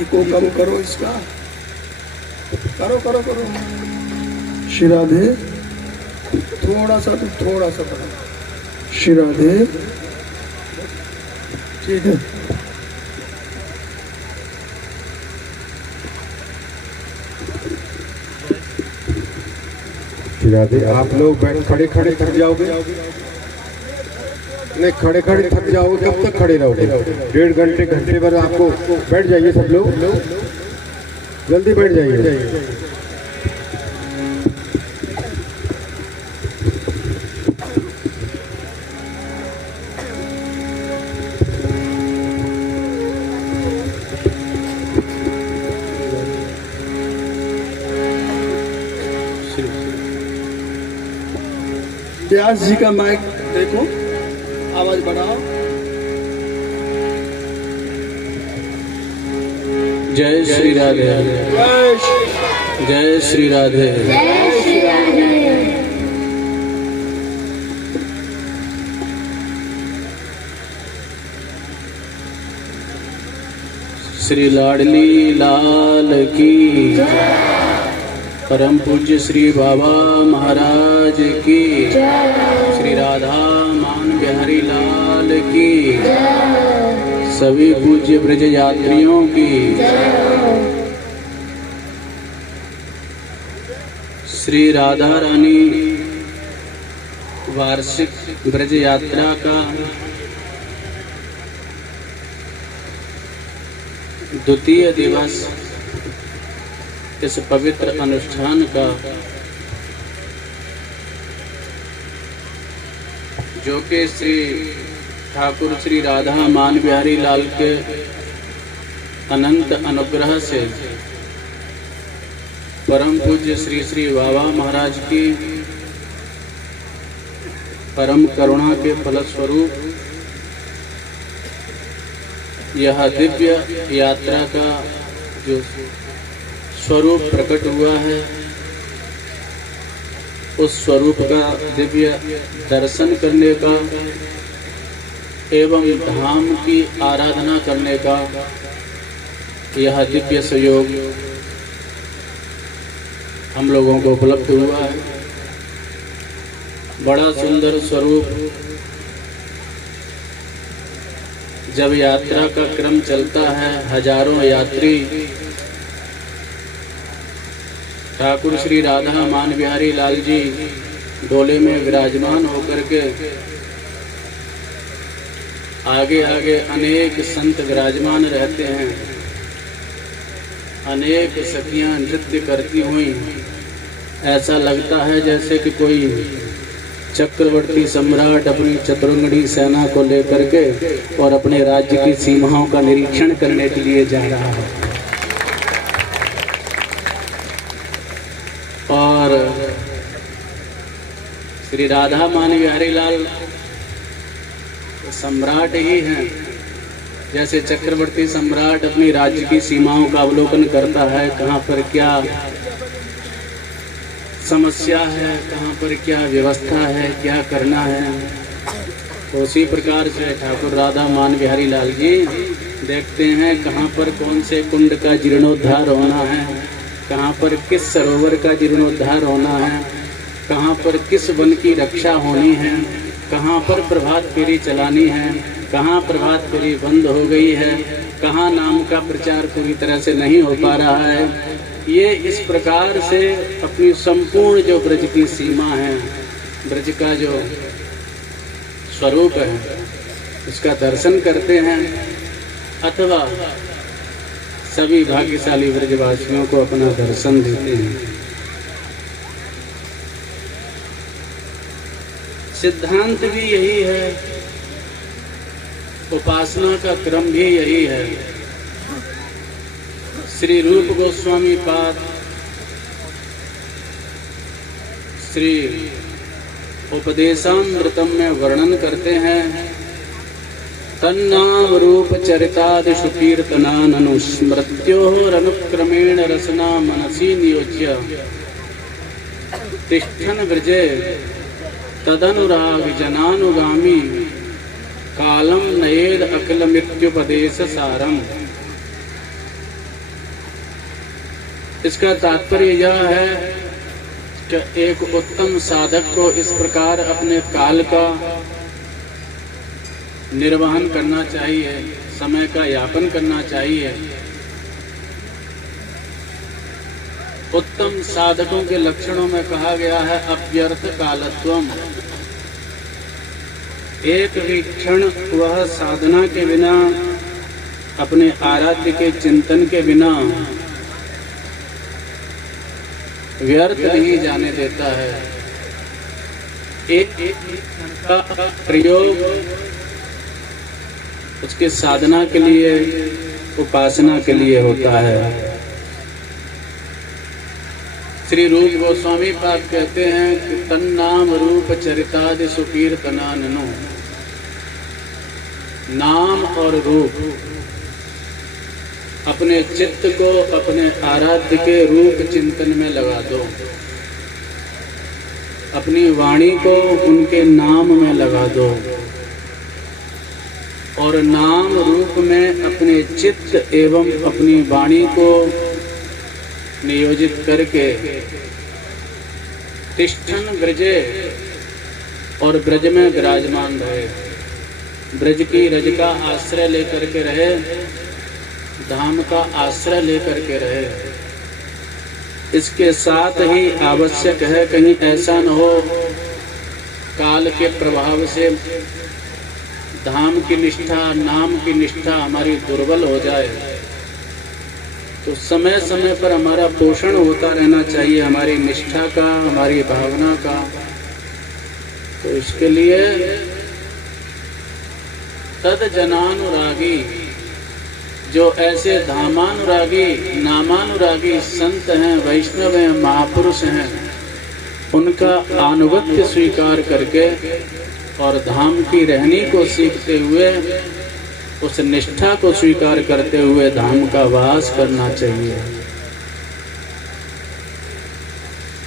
Eco कम करो इसका, करो करो करो। श्री राधे, थोड़ा सा तो थोड़ा सा करो। श्री राधे, ठीक है। श्री राधे, आप लोग खड़े खड़े थक जाओगे? नहीं, खड़े खड़े थक जाओगे। कब तक खड़े रहोगे? 1.5 घंटे घंटे भर आपको बैठ जाइए सब लोग, जल्दी बैठ जाइए। व्यास जी का माइक देखो, आवाज बढ़ाओ। जय श्री राधे, जय श्री राधे। श्री लाडली लाल की, परम पूज्य श्री बाबा महाराज की, श्री राधा मान बिहारी लाल की, सभी पूज्य ब्रज यात्रियों की, श्री राधा रानी वार्षिक ब्रज यात्रा का द्वितीय दिवस इस पवित्र अनुष्ठान का, जो कि श्री ठाकुर श्री राधा मान बिहारी लाल के अनंत अनुग्रह से परम पूज्य श्री श्री बाबा महाराज की परम करुणा के फलस्वरूप यह दिव्य यात्रा का जो स्वरूप प्रकट हुआ है, उस स्वरूप का दिव्य दर्शन करने का एवं धाम की आराधना करने का यह दिव्य सहयोग हम लोगों को उपलब्ध हुआ है। बड़ा सुंदर स्वरूप। जब यात्रा का क्रम चलता है, हजारों यात्री ठाकुर श्री राधा मान बिहारी लाल जी डोले में विराजमान होकर के आगे आगे अनेक संत विराजमान रहते हैं। अनेक सखियां नृत्य करती हुई, ऐसा लगता है जैसे कि कोई चक्रवर्ती सम्राट अपनी चतुरंगनी सेना को लेकर के और अपने राज्य की सीमाओं का निरीक्षण करने के लिए जा रहा है। और श्री राधा मान बिहारी लाल सम्राट ही हैं। जैसे चक्रवर्ती सम्राट अपनी राज्य की सीमाओं का अवलोकन करता है, कहाँ पर क्या समस्या है, कहाँ पर क्या व्यवस्था है, क्या करना है, तो उसी प्रकार से ठाकुर राधा मान बिहारी लाल जी देखते हैं कहाँ पर कौन से कुंड का जीर्णोद्धार होना है, कहाँ पर किस सरोवर का जीर्णोद्धार होना है, कहाँ पर किस वन की रक्षा होनी है, कहाँ पर प्रभात फेरी चलानी है, कहाँ प्रभात फेरी बंद हो गई है, कहाँ नाम का प्रचार पूरी तरह से नहीं हो पा रहा है। ये इस प्रकार से अपनी संपूर्ण जो ब्रज की सीमा है, ब्रज का जो स्वरूप है, उसका दर्शन करते हैं, अथवा सभी भाग्यशाली ब्रजवासियों को अपना दर्शन देते हैं। सिद्धांत भी यही है, उपासना का क्रम भी यही है। श्री रूप गोस्वामी पाद श्री उपदेशामृतम में वर्णन करते हैं, तन्नाम रूप चरितादिषु कीर्तनान् अनुस्मृत्योः अनुक्रमेण रसना मनसि नियोज्य तिष्ठन ब्रजे तदनुराग जनानुगामी कालम नयेद अखिल मृत्युपदेश सारम। इसका तात्पर्य यह है कि एक उत्तम साधक को इस प्रकार अपने काल का निर्वहन करना चाहिए, समय का यापन करना चाहिए। उत्तम साधकों के लक्षणों में कहा गया है अव्यर्थ कालत्वम। एक भी क्षण वह साधना के बिना, अपने आराध्य के चिंतन के बिना व्यर्थ नहीं जाने देता है। एक क्षण का प्रयोग उसके साधना के लिए, उपासना के लिए होता है। श्री रूप गोस्वामी पाद कहते हैं कि तन्नाम रूप चरितादि सुकीर्तनाननो। नाम और रूप, अपने चित्त को अपने आराध्य के रूप चिंतन में लगा दो, अपनी वाणी को उनके नाम में लगा दो और नाम रूप में अपने चित्त एवं अपनी वाणी को नियोजित करके तिष्ठन ब्रजे, और ब्रज में विराजमान रहे, ब्रज की रज का आश्रय लेकर के रहे, धाम का आश्रय लेकर के रहे। इसके साथ ही आवश्यक है कहीं ऐसा न हो काल के प्रभाव से धाम की निष्ठा, नाम की निष्ठा हमारी दुर्बल हो जाए। तो समय समय पर हमारा पोषण होता रहना चाहिए, हमारी निष्ठा का, हमारी भावना का। तो इसके लिए तद जनानुरागी, जो ऐसे धामानुरागी, नामानुरागी संत हैं, वैष्णव हैं, महापुरुष हैं, उनका आनुगत्य स्वीकार करके और धाम की रहनी को सीखते हुए, उस निष्ठा को स्वीकार करते हुए धाम का वास करना चाहिए।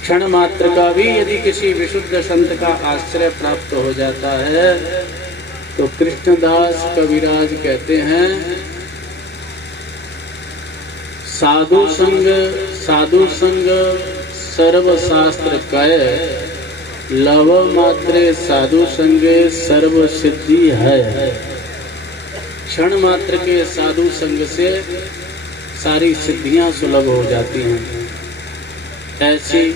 क्षण मात्र का भी यदि किसी विशुद्ध संत का आश्रय प्राप्त हो जाता है तो कृष्णदास कविराज कहते हैं साधु संग सर्व शास्त्र कय, लव मात्रे साधु संगे सर्व सिद्धि है। क्षण मात्र के साधु संग से सारी सिद्धियां सुलभ हो जाती हैं। ऐसी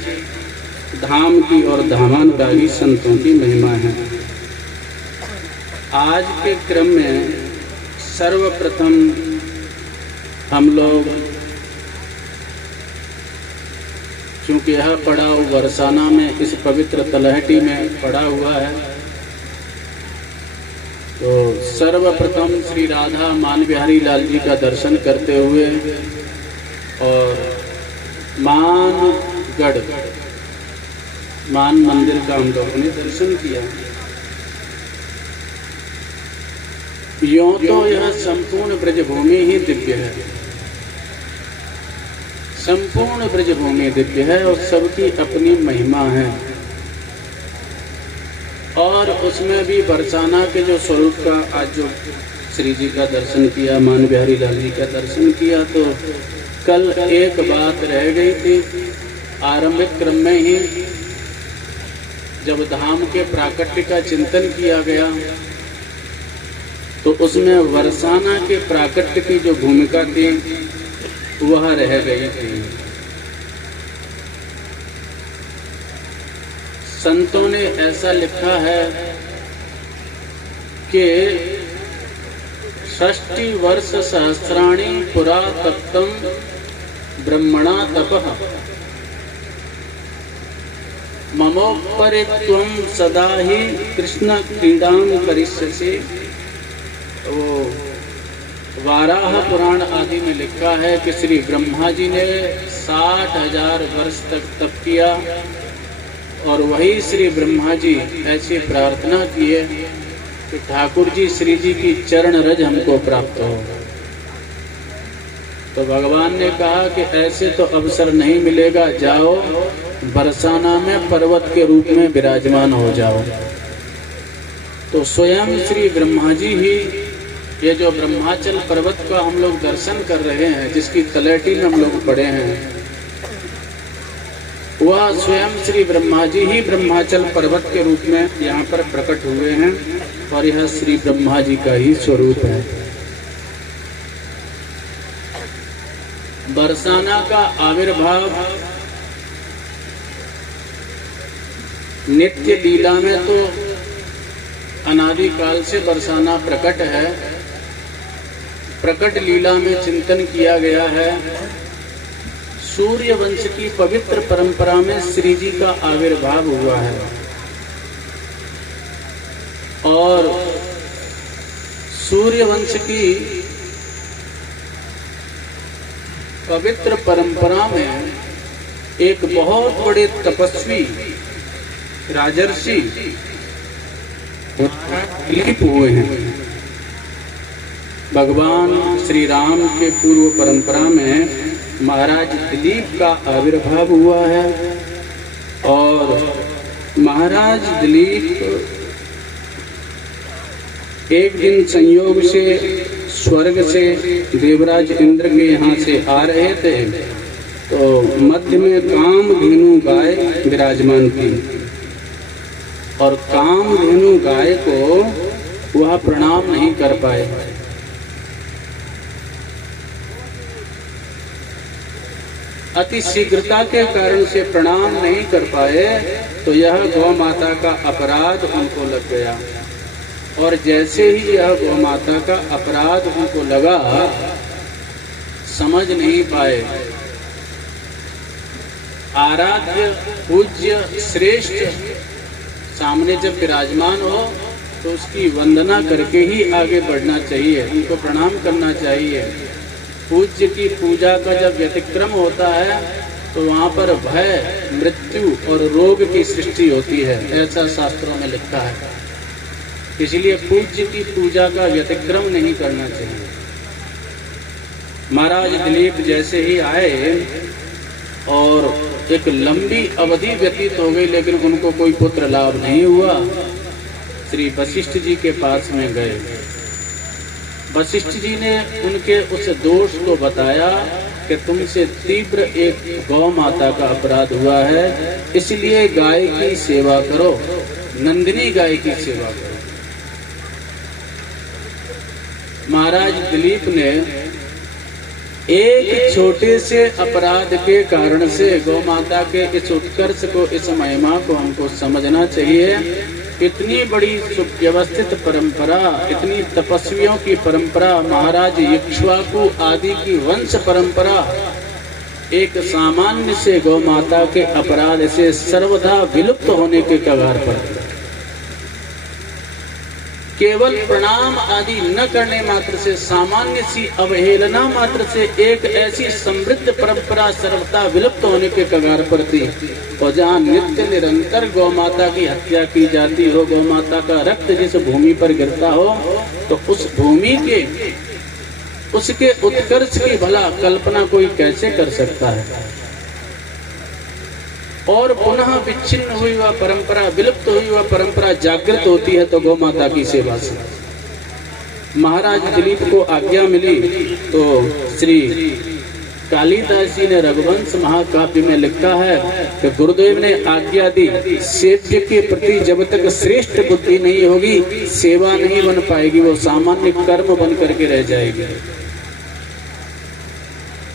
धाम की और धामानुरागी संतों की महिमा है। आज के क्रम में सर्वप्रथम हम लोग, चूंकि यह पड़ाव बरसाना में इस पवित्र तलहटी में पड़ा हुआ है, तो सर्वप्रथम श्री राधा मान बिहारी लाल जी का दर्शन करते हुए और मानगढ़, मान मंदिर का हम लोगों ने दर्शन किया। यों तो यह संपूर्ण ब्रजभूमि ही दिव्य है, संपूर्ण ब्रजभूमि दिव्य है और सबकी अपनी महिमा है। और उसमें भी बरसाना के जो स्वरूप का आज जो श्री जी का दर्शन किया, मान बिहारी लाल जी का दर्शन किया, तो कल एक बात रह गई थी। आरंभिक क्रम में ही जब धाम के प्राकट्य का चिंतन किया गया तो उसमें बरसाना के प्राकट्य की जो भूमिका थी वह रह गई थी। संतों ने ऐसा लिखा है कि 60 वर्ष सहस्राणि पुरा तप्तम ब्रह्मणा तपः, ममोपरि त्वं सदा ही कृष्ण क्रीडां करिष्यसि। वो वाराह पुराण आदि में लिखा है कि श्री ब्रह्मा जी ने 60,000 वर्ष तक तप किया और वही श्री ब्रह्मा जी ऐसी प्रार्थना किए कि ठाकुर जी श्री जी की चरण रज हमको प्राप्त हो। तो भगवान ने कहा कि ऐसे तो अवसर नहीं मिलेगा, जाओ बरसाना में पर्वत के रूप में विराजमान हो जाओ। तो स्वयं श्री ब्रह्मा जी ही, ये जो ब्रह्माचल पर्वत का हम लोग दर्शन कर रहे हैं, जिसकी तलहटी में हम लोग पड़े हैं, वह स्वयं श्री ब्रह्मा जी ही ब्रह्माचल पर्वत के रूप में यहाँ पर प्रकट हुए हैं और यह श्री ब्रह्मा जी का ही स्वरूप है। बरसाना का आविर्भाव नित्य लीला में तो अनादिकाल से बरसाना प्रकट है। प्रकट लीला में चिंतन किया गया है। सूर्य वंश की पवित्र परंपरा में श्री जी का आविर्भाव हुआ है और सूर्य वंश की पवित्र परंपरा में एक बहुत बड़े तपस्वी राजर्षि दिलीप हुए हैं। भगवान श्री राम के पूर्व परंपरा में महाराज दिलीप का आविर्भाव हुआ है और महाराज दिलीप एक दिन संयोग से स्वर्ग से देवराज इंद्र के यहाँ से आ रहे थे, तो मध्य में कामधेनु गाय विराजमान थी और कामधेनु गाय को वह प्रणाम नहीं कर पाए। अति शीघ्रता के कारण से प्रणाम नहीं कर पाए, तो यह गौ माता का अपराध उनको लग गया और जैसे ही यह गौ माता का अपराध उनको लगा, समझ नहीं पाए। आराध्य पूज्य श्रेष्ठ सामने जब विराजमान हो तो उसकी वंदना करके ही आगे बढ़ना चाहिए, उनको प्रणाम करना चाहिए। पूज्य की पूजा का जब व्यतिक्रम होता है तो वहाँ पर भय, मृत्यु और रोग की सृष्टि होती है, ऐसा शास्त्रों में लिखा है। इसलिए पूज्य की पूजा का व्यतिक्रम नहीं करना चाहिए। महाराज दिलीप जैसे ही आए और एक लंबी अवधि व्यतीत हो गई, लेकिन उनको कोई पुत्र लाभ नहीं हुआ। श्री वशिष्ठ जी के पास में गए। वशिष्ठ जी ने उनके उस दोष को बताया कि तुमसे तीव्र एक गौ माता का अपराध हुआ है, इसलिए गाय की सेवा करो, नंदिनी गाय की सेवा करो। महाराज दिलीप ने एक छोटे से अपराध के कारण से गौ माता के इस उत्कर्ष को, इस महिमा को हमको समझना चाहिए। इतनी बड़ी सुव्यवस्थित परंपरा, इतनी तपस्वियों की परंपरा, महाराज इक्ष्वाकु आदि की वंश परंपरा, एक सामान्य से गौ माता के अपराध से सर्वदा विलुप्त होने के कगार पर। केवल प्रणाम आदि न करने मात्र से, सामान्य सी अवहेलना मात्र से एक ऐसी समृद्ध परंपरा सर्वथा विलुप्त होने के कगार पर थी। और जहाँ नित्य निरंतर गौ माता की हत्या की जाती हो, गौ माता का रक्त जिस भूमि पर गिरता हो, तो उस भूमि के, उसके उत्कर्ष की भला कल्पना कोई कैसे कर सकता है। और पुनः विच्छिन्न हुई वह परंपरा, विलुप्त हुई वह परंपरा जागृत होती है तो गौ माता की सेवा से। महाराज दिलीप को आज्ञा मिली तो श्री कालिदास जी ने रघुवंश महाकाव्य में लिखा है कि गुरुदेव ने आज्ञा दी, सेव्य के प्रति जब तक श्रेष्ठ बुद्धि नहीं होगी, सेवा नहीं बन पाएगी, वो सामान्य कर्म बन करके रह जाएगी।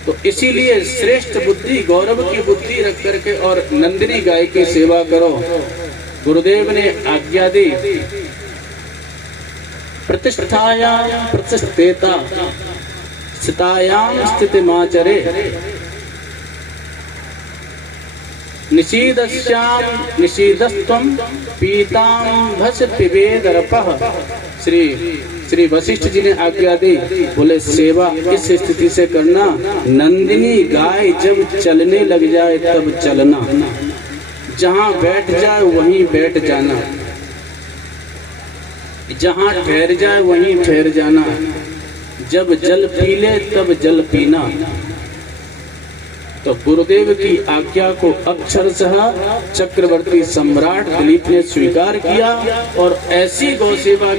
तो इसीलिए श्रेष्ठ बुद्धि, गौरव की बुद्धि रख करके और नंदिनी गाय की सेवा करो। गुरुदेव ने आज्ञा दी, प्रतिष्ठायां प्रतिष्ठेता स्थितायां स्थितिमाचरे निषीदस्यां निषीदस्त्वं पीतांभस पिबेदर्पः। श्री वशिष्ठ जी ने आज्ञा दी, बोले सेवा इस स्थिति से करना, नंदिनी गाय जब चलने लग जाए तब चलना, जहाँ बैठ जाए वहीं बैठ जाना, जहाँ ठहर जाए वहीं ठहर जाना, जब जल पी ले तब जल पीना। तो गुरुदेव की आज्ञा को अक्षरशः चक्रवर्ती सम्राट दिलीप ने स्वीकार किया और ऐसी गौसेवा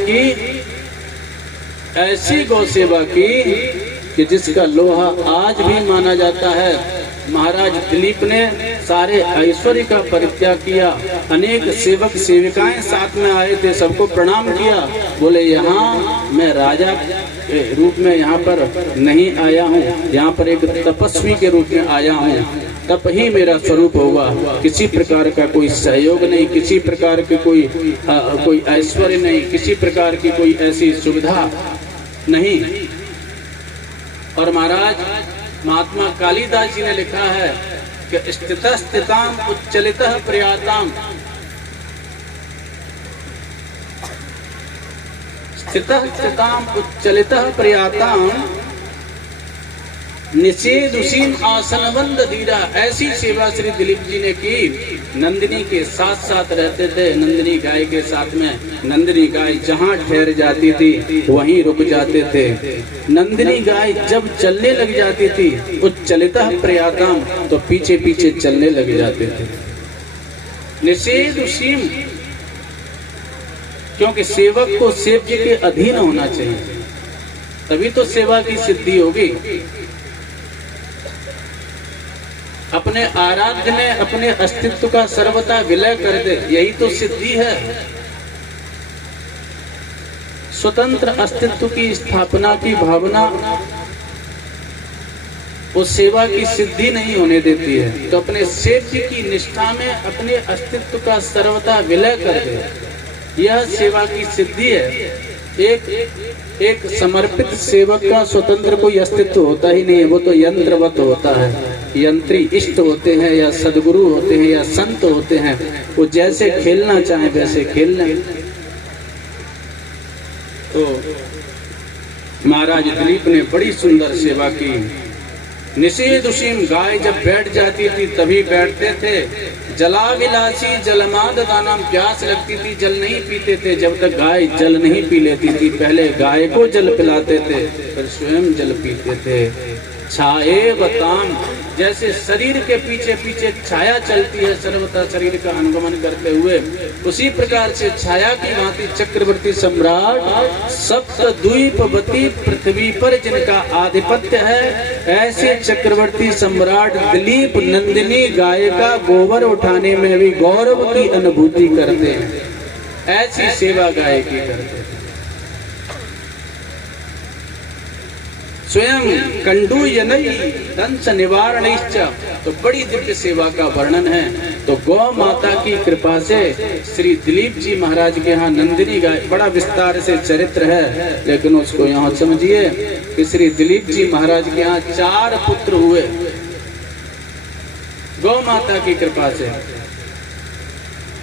की कि जिसका लोहा आज भी माना जाता है। महाराज दिलीप ने सारे ऐश्वर्य का परित्याग किया। अनेक सेवक सेविकाएं साथ में आए थे, सबको प्रणाम किया। बोले यहाँ मैं राजा के रूप में यहाँ पर नहीं आया हूँ, यहाँ पर एक तपस्वी के रूप में आया हूँ, तब ही मेरा स्वरूप होगा। किसी प्रकार का कोई सहयोग नहीं, किसी प्रकार की कोई ऐश्वर्य नहीं, किसी प्रकार की कोई ऐसी सुविधा नहीं। और महाराज महात्मा कालिदास जी ने लिखा है कि स्थितः स्थिताम उच्चलितः प्रयाताम, स्थितः स्थिताम उच्चलितः प्रयाताम निषेधुसीम आसनबंद धीरा। ऐसी सेवा श्री दिलीप जी ने की। नंदिनी के साथ साथ रहते थे, नंदिनी गाय के साथ में। नंदिनी गाय जहाँ ठहर जाती थी वहीं रुक जाते थे। नंदिनी गाय जब चलने लग जाती थी उच्चलितः प्रयाताम, तो पीछे पीछे चलने लग जाते थे। निषेधुसीम, क्योंकि सेवक को सेव्य के अधीन होना चाहिए, तभी तो सेवा की सिद्धि होगी। अपने आराध्य में अपने अस्तित्व का सर्वथा विलय कर दे, यही तो सिद्धि है। स्वतंत्र अस्तित्व की स्थापना की भावना उस सेवा की सिद्धि नहीं होने देती है। तो अपने सेव्य की निष्ठा में अपने अस्तित्व का सर्वथा विलय कर दे, यह सेवा की सिद्धि है। एक समर्पित सेवक का स्वतंत्र कोई अस्तित्व होता ही नहीं है, वो तो यंत्रवत होता है। यंत्री इष्ट होते हैं या सदगुरु होते हैं या संत होते हैं, वो जैसे खेलना चाहे वैसे खेल लें। तो महाराज दिलीप ने बड़ी सुंदर सेवा की। निषेधुसीम, गाय जब बैठ जाती थी तभी बैठते थे। जलाविलासी जलमाद दानम, प्यास लगती थी जल नहीं पीते थे जब तक गाय जल नहीं पी लेती थी। पहले गाय को जल पिलाते थे, फिर स्वयं जल पीते थे। छाए बताम, जैसे शरीर के पीछे पीछे छाया चलती है सर्वथा शरीर का अनुगमन करते हुए, उसी प्रकार से छाया की भांति चक्रवर्ती सम्राट सप्तद्वीपवती पृथ्वी पर जिनका आधिपत्य है, ऐसे चक्रवर्ती सम्राट दिलीप नंदिनी गाय का गोबर उठाने में भी गौरव की अनुभूति करते हैं। ऐसी सेवा गाय की करते हैं। स्वयं कंडूयनई दंश निवारणैश्च, तो बड़ी दिव्य सेवा का वर्णन है। तो गौ माता की कृपा से श्री दिलीप जी महाराज के यहाँ नंदिनी गाय, बड़ा विस्तार से चरित्र है, लेकिन उसको यहाँ समझिए कि श्री दिलीप जी महाराज के यहाँ 4 पुत्र हुए गौ माता की कृपा से।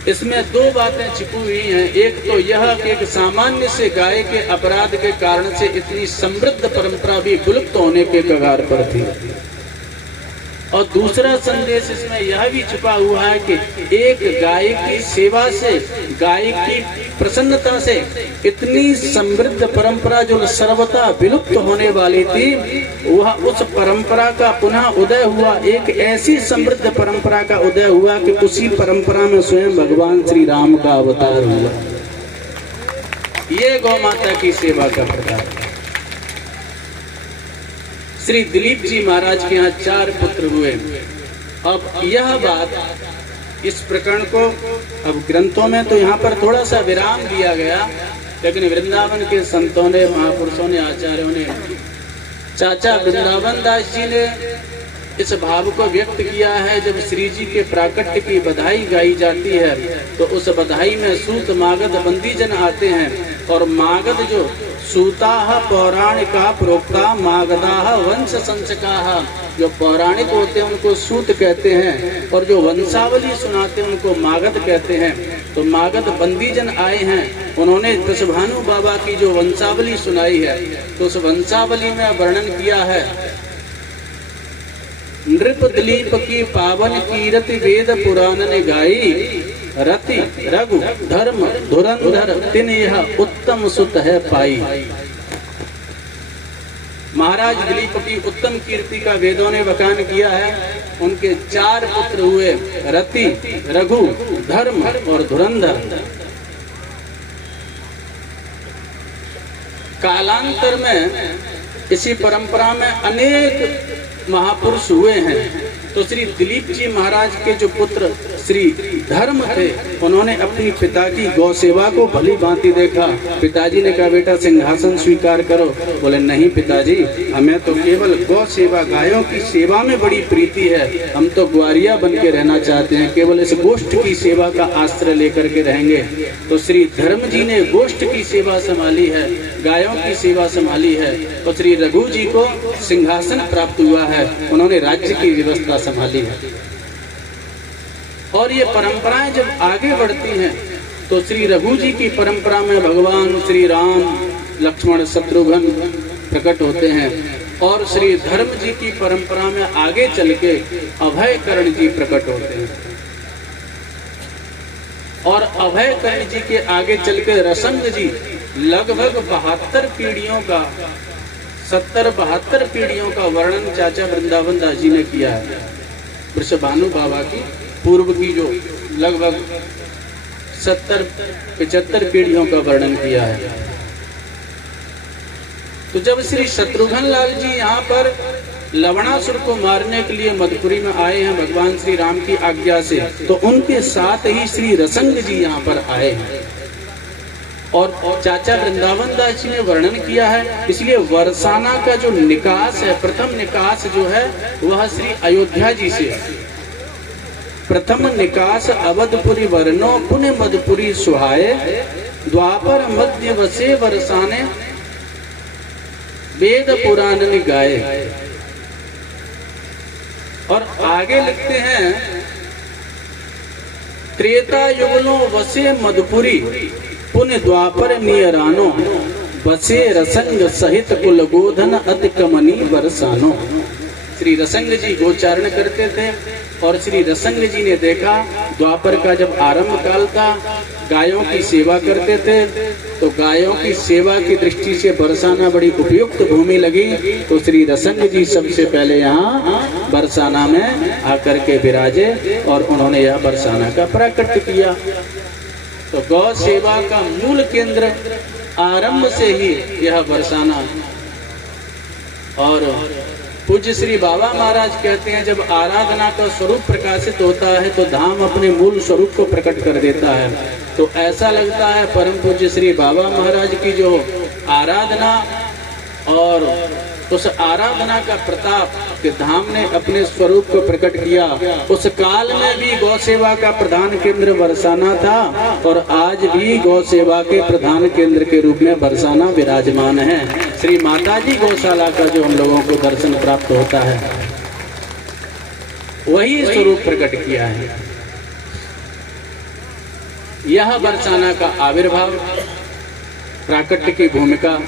इसमें 2 बातें छिपी हुई हैं। एक तो यह कि एक सामान्य से गाय के अपराध के कारण से इतनी समृद्ध परंपरा भी विलुप्त होने के कगार पर थी, और दूसरा संदेश इसमें यह भी छुपा हुआ है कि एक गाय की सेवा से, गाय की प्रसन्नता से इतनी समृद्ध परंपरा जो सर्वथा विलुप्त होने वाली थी, वह उस परंपरा का पुनः उदय हुआ। एक ऐसी समृद्ध परंपरा का उदय हुआ कि उसी परंपरा में स्वयं भगवान श्री राम का अवतार हुआ। ये गौ माता की सेवा का प्रकार। श्री दिलीप जी महाराज के यहाँ 4 पुत्र हुए। अब यह बात, इस प्रकरण को अब ग्रंथों में तो यहाँ पर थोड़ा सा विराम दिया गया, लेकिन वृंदावन के संतों ने, महापुरुषों ने, आचार्यों ने, चाचा वृंदावन दास जी ने इस भाव को व्यक्त किया है। जब श्री जी के प्राकट्य की बधाई गाई जाती है तो उस बधाई में सूत मागध बंदीजन आते हैं, और मागध जो सूता पौराणिका प्रोक्ता मागधा वंश संचका, जो पौराणिक होते हैं उनको सूत कहते हैं, और जो वंशावली सुनाते हैं उनको मागध कहते हैं। तो मागध बंदीजन आए हैं, उन्होंने दशभानु बाबा की जो वंशावली सुनाई है, तो उस वंशावली में वर्णन किया है, नृप दिलीप की पावन कीरति वेद पुराण ने गाई, रति रघु धर्म धुरंधर तिन यह उत्तम सुत है पाई। महाराज दिलीप की उत्तम कीर्ति का वेदों ने बखान किया है। उनके 4 पुत्र हुए, रति, रघु, धर्म और धुरंधर। कालांतर में इसी परंपरा में अनेक महापुरुष हुए हैं। तो श्री दिलीप जी महाराज के जो पुत्र श्री धर्म थे, उन्होंने अपनी पिता की गौ सेवा को भली भांति देखा। पिताजी ने कहा, बेटा सिंहासन स्वीकार करो। बोले, नहीं पिताजी, हमें तो केवल गौ सेवा, गायों की सेवा में बड़ी प्रीति है। हम तो ग्वारिया बन के रहना चाहते हैं, केवल इस गोष्ठ की सेवा का आश्रय लेकर के रहेंगे। तो श्री धर्म जी ने गोष्ठ की सेवा संभाली है, गायों की सेवा संभाली है। तो श्री रघु जी को सिंहासन प्राप्त हुआ है, उन्होंने राज्य की व्यवस्था संभाली है। और ये परंपराएं जब आगे बढ़ती हैं तो श्री रघु जी की परंपरा में भगवान श्री राम, लक्ष्मण, शत्रुघ्न प्रकट होते हैं। और श्री धर्म जी की परंपरा में आगे चल के अभय कर्ण जी प्रकट होते हैं। और अभय कर्ण जी के आगे चल के रसंग जी लगभग 72 पीढ़ियों का, 70-72 पीढ़ियों का वर्णन चाचा वृंदावन दास जी ने किया है। वृषभानु बाबा की पूर्व की जो लगभग 70-75 पीढ़ियों का वर्णन किया है। तो जब श्री शत्रुघ्न लाल जी यहाँ पर लवणासुर को मारने के लिए मधुपुरी में आए हैं भगवान श्री राम की आज्ञा से, तो उनके साथ ही श्री रसंग जी यहाँ पर आए हैं। और चाचा वृंदावन दास जी ने वर्णन किया है। इसलिए बरसाना का जो निकास है, प्रथम निकास जो है वह श्री अयोध्या जी से। प्रथम निकास अवधपुरी वर्णो पुण्य मधुपुरी सुहाए, द्वापर मध्य वसे बरसाने, वेद पुराण गाए। और आगे लिखते हैं, त्रेता युगलों वसे मधुपुरी, पुण्य द्वापर नियरानो, बसे रसंग सहित कुल गोधन अति कमनी बरसानो। श्री रसंग जी गोचारण करते थे और श्री रसंग जी ने देखा द्वापर का जब आरंभ काल था, गायों की सेवा करते थे, तो गायों की सेवा की दृष्टि से बरसाना बड़ी उपयुक्त भूमि लगी। तो श्री रसंग जी सबसे पहले यहाँ बरसाना में आकर के विराजे और उन्होंने यह बरसाना का प्राकट्य किया। तो गौ सेवा का मूल केंद्र आरंभ से ही यह बरसाना। और पूज्य श्री बाबा महाराज कहते हैं, जब आराधना का स्वरूप प्रकाशित होता है तो धाम अपने मूल स्वरूप को प्रकट कर देता है। तो ऐसा लगता है परम पूज्य श्री बाबा महाराज की जो आराधना और उस आराधना का प्रताप कि धाम ने अपने स्वरूप को प्रकट किया। उस काल में भी गौ सेवा का प्रधान केंद्र बरसाना था और आज भी गौ सेवा के प्रधान केंद्र के रूप में बरसाना विराजमान है। श्री माताजी गौशाला का जो हम लोगों को दर्शन प्राप्त होता है वही स्वरूप प्रकट किया है। यह बरसाना का आविर्भाव, प्राकट्य की भूमिका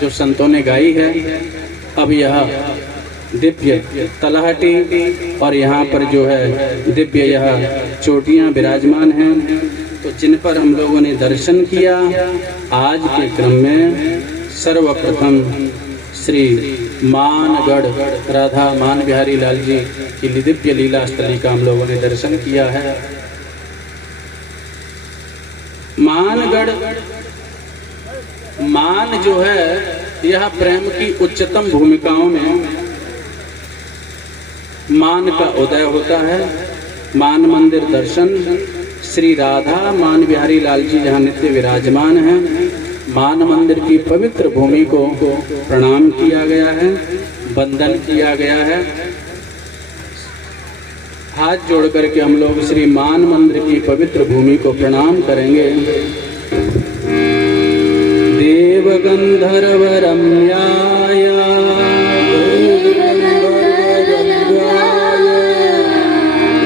जो संतों ने गाई है। अब यह दिव्य तलहटी और यहाँ पर जो है दिव्य यह चोटियाँ विराजमान हैं, तो जिन पर हम लोगों ने दर्शन किया। आज के क्रम में सर्वप्रथम श्री मानगढ़ राधा मान बिहारी लाल जी की दिव्य लीला स्थली का हम लोगों ने दर्शन किया है। मानगढ़, मान जो है यह प्रेम की उच्चतम भूमिकाओं में मान का उदय होता है। मान मंदिर दर्शन, श्री राधा मान बिहारी लाल जी जहाँ नित्य विराजमान हैं, मान मंदिर की पवित्र भूमि को प्रणाम किया गया है, वंदन किया गया है। हाथ जोड़ करके हम लोग श्री मान मंदिर की पवित्र भूमि को प्रणाम करेंगे। देव गंधर्व रम्याय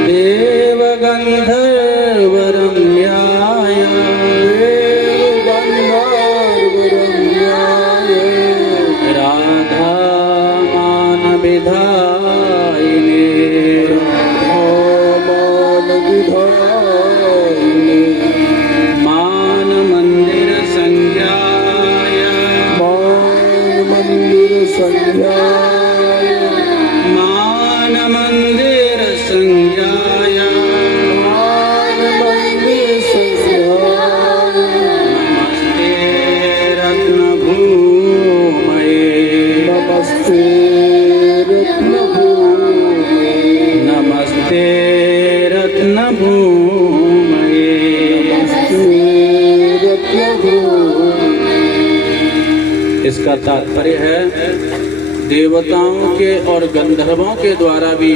देव गंधर्व रम्याय राधा मान विधायिने मान मंदिर संज्ञाय मान नमस्ते रत्न भूमये, इसका तात्पर्य है देवताओं के और गंधर्वों के द्वारा भी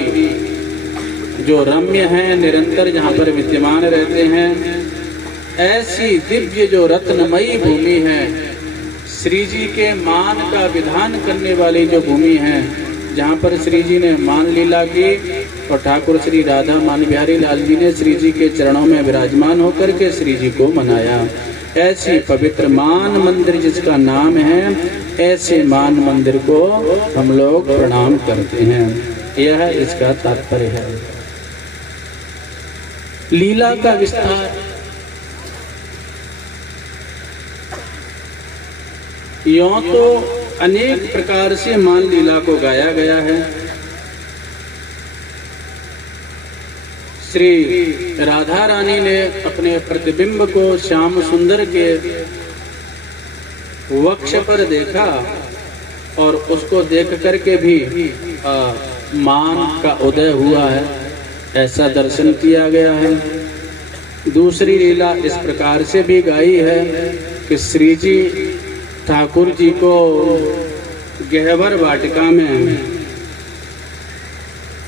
जो रम्य हैं, निरंतर जहाँ पर विद्यमान रहते हैं, ऐसी दिव्य जो रत्नमयी भूमि है, श्री जी के मान का विधान करने वाली जो भूमि है, जहाँ पर श्री जी ने मान लीला की और ठाकुर श्री राधा मान बिहारी लाल जी ने श्री जी के चरणों में विराजमान होकर के श्री जी को मनाया, ऐसी पवित्र मान मंदिर जिसका नाम है, ऐसे मान मंदिर को हम लोग प्रणाम करते हैं। यह इसका तात्पर्य है। लीला का विस्तार यों तो अनेक प्रकार से मान लीला को गाया गया है। श्री राधा रानी ने अपने प्रतिबिंब को श्याम सुंदर के वक्ष पर देखा और उसको देख करके भी मान का उदय हुआ है, ऐसा दर्शन किया गया है। दूसरी लीला इस प्रकार से भी गाई है कि श्री जी ठाकुर जी को गहवर वाटिका में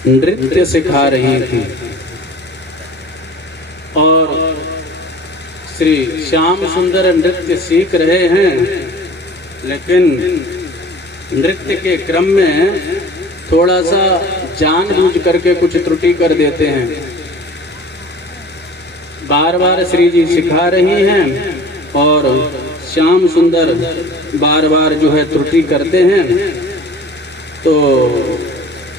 नृत्य सिखा रही थी और श्री श्याम सुंदर नृत्य सीख रहे हैं, लेकिन नृत्य के क्रम में थोड़ा सा जानबूझ करके कुछ त्रुटि कर देते हैं। बार बार श्री जी सिखा रही हैं और श्याम सुंदर बार बार जो है त्रुटि करते हैं, तो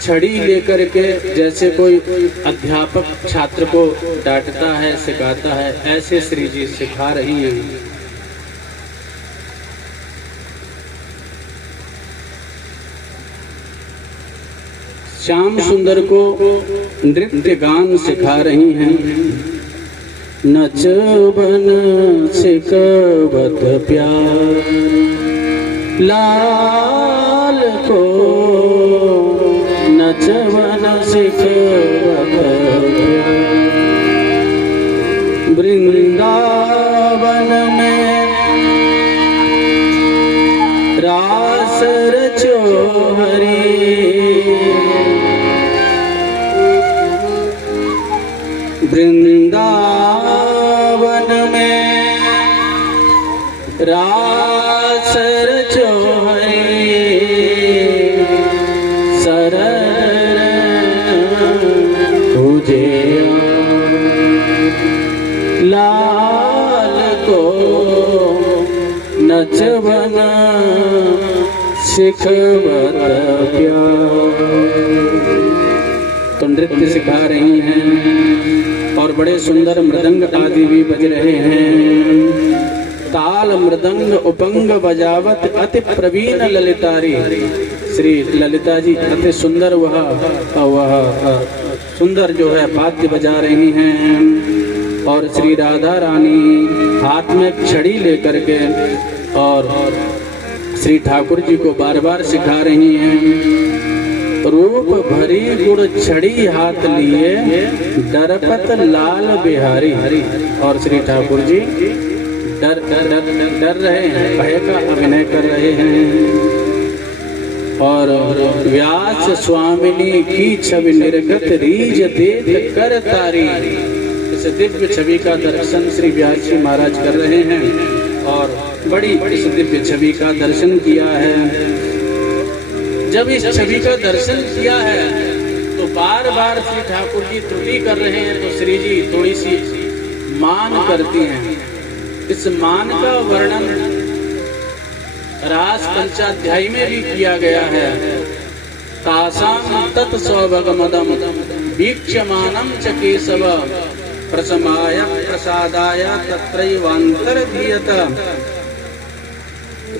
छड़ी लेकर के जैसे कोई अध्यापक छात्र को डांटता है, सिखाता है, ऐसे श्री जी सिखा रही हैं। श्याम सुंदर को नृत्य गान सिखा रही हैं। नचबन सिकवत प्यार लाल को, नचबन सिकवत प्यार वृंदावन में रास रचो हरि, वृंदावन में रास रचो हरि, शरण तुझे लाल को, नचबन सिखवत प्यार। तो नृत्य सिखा रही हैं और बड़े सुंदर मृदंग आदि भी बज रहे हैं। ताल मृदंग उपंग बजावत अति प्रवीण ललितारी, श्री ललिता जी अति सुंदर वह सुंदर जो है वाद्य बजा रही हैं और श्री राधा रानी हाथ में छड़ी लेकर के और श्री ठाकुर जी को बार बार सिखा रही हैं। रूप भरी गुड़ छड़ी हाथ लिए डरपत लाल बिहारी, और श्री ठाकुर जी डर रहे हैं, भय का अभिनय कर रहे हैं। और व्यास स्वामिनी की छवि निर्गत रीज देख कर तारी, इस दिव्य छवि का दर्शन श्री व्यास जी महाराज कर रहे हैं और बड़ी इस दिव्य छवि का दर्शन किया है। जब इस छवि का दर्शन किया है तो बार बार श्री ठाकुर जी त्रुटि कर रहे हैं, तो श्री जी थोड़ी सी मान करती हैं। इस मान का वर्णन रास पंचाध्यायी में भी किया गया है। तासां तत् सौभगमदम वीक्ष्यमानं च केशव प्रसमाय प्रसादाय तत्रैवान्तर्धीयत।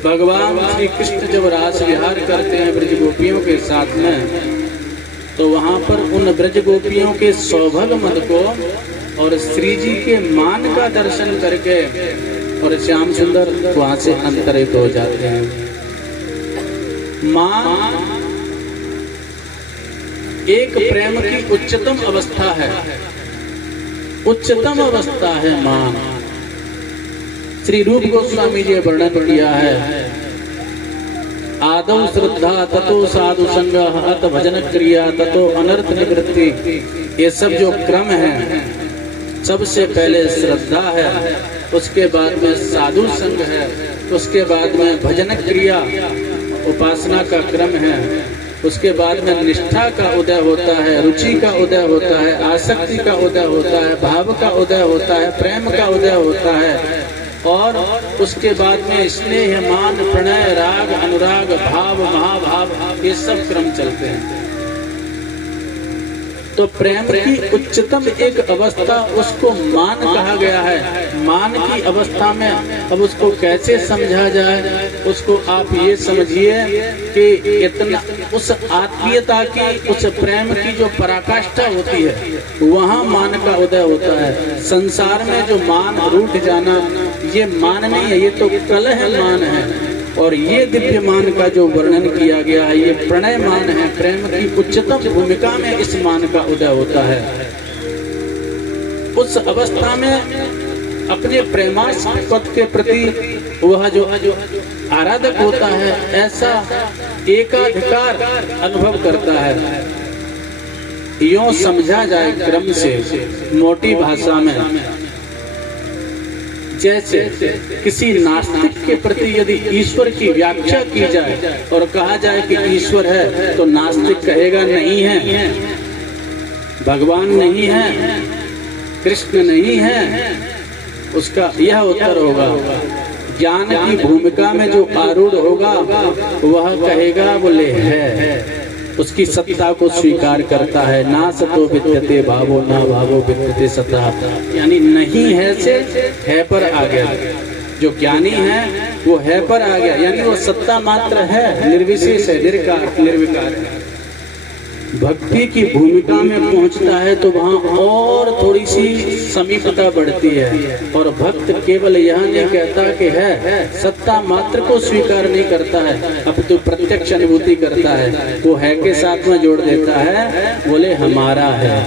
भगवान श्री कृष्ण जब रास विहार करते हैं ब्रज गोपियों के साथ में, तो वहां पर उन ब्रज गोपियों के सौभग मद को और श्री जी के मान का दर्शन करके और श्याम सुंदर वहां से अंतरित हो जाते हैं। मान एक प्रेम की उच्चतम अवस्था है, उच्चतम अवस्था है मान। श्री रूप गोस्वामी जी वर्णन किया है, आदौ श्रद्धा ततो साधु संग अत भजन क्रिया ततो अनर्थ निवृत्ति। ये सब जो क्रम है, सबसे पहले श्रद्धा है, उसके बाद में साधु संग है, उसके बाद में भजन क्रिया उपासना का क्रम है, उसके बाद में निष्ठा का उदय होता है, रुचि का उदय होता है, आसक्ति का उदय होता है, भाव का उदय होता है, प्रेम का उदय होता है, और उसके बाद में स्नेह, मान, प्रणय, राग, अनुराग, भाव, महाभाव, ये सब क्रम चलते हैं। तो प्रेम की उच्चतम एक अवस्था उसको मान कहा गया है। मान की अवस्था में अब उसको कैसे समझा जाए, उसको आप ये समझिए कि इतना उस आत्मीयता की, उस प्रेम की जो पराकाष्ठा होती है, वहाँ मान का उदय होता है। संसार में जो मान रूठ जाना, ये मान नहीं है, ये तो कलह मान है। और ये दिव्य मान का जो वर्णन किया गया है, ये प्रणय मान है। प्रेम की उच्चतम भूमिका में इस मान का उदय होता है। उस अवस्था में अपने प्रेमास्पद के प्रति वह जो आराधक होता है, ऐसा एकाधिकार अनुभव करता है। यूं समझा जाए क्रम से, मोटी भाषा में, जैसे किसी नास्तिक के प्रति यदि ईश्वर की व्याख्या की जाए और कहा जाए कि ईश्वर है, तो नास्तिक कहेगा नहीं है, भगवान नहीं है, कृष्ण नहीं है। उसका यह उत्तर होगा। ज्ञान की भूमिका में जो आरूढ़ होगा वह कहेगा बोले है, उसकी सत्ता को स्वीकार करता है। ना सतो विद्यते भावो ना भावो विद्यते सता, यानी नहीं है से है पर आ गया। जो ज्ञानी है वो है पर आ गया, यानी वो सत्ता मात्र है, निर्विशेष है, निर्विकार है। भक्ति की भूमिका में पहुंचता है तो वहाँ और थोड़ी सी समीपता बढ़ती है। और भक्त केवल यह नहीं कहता कि है, सत्ता मात्र को स्वीकार नहीं करता है, अब तो प्रत्यक्ष अनुभूति करता है। वो है के साथ में जोड़ देता है, बोले हमारा है,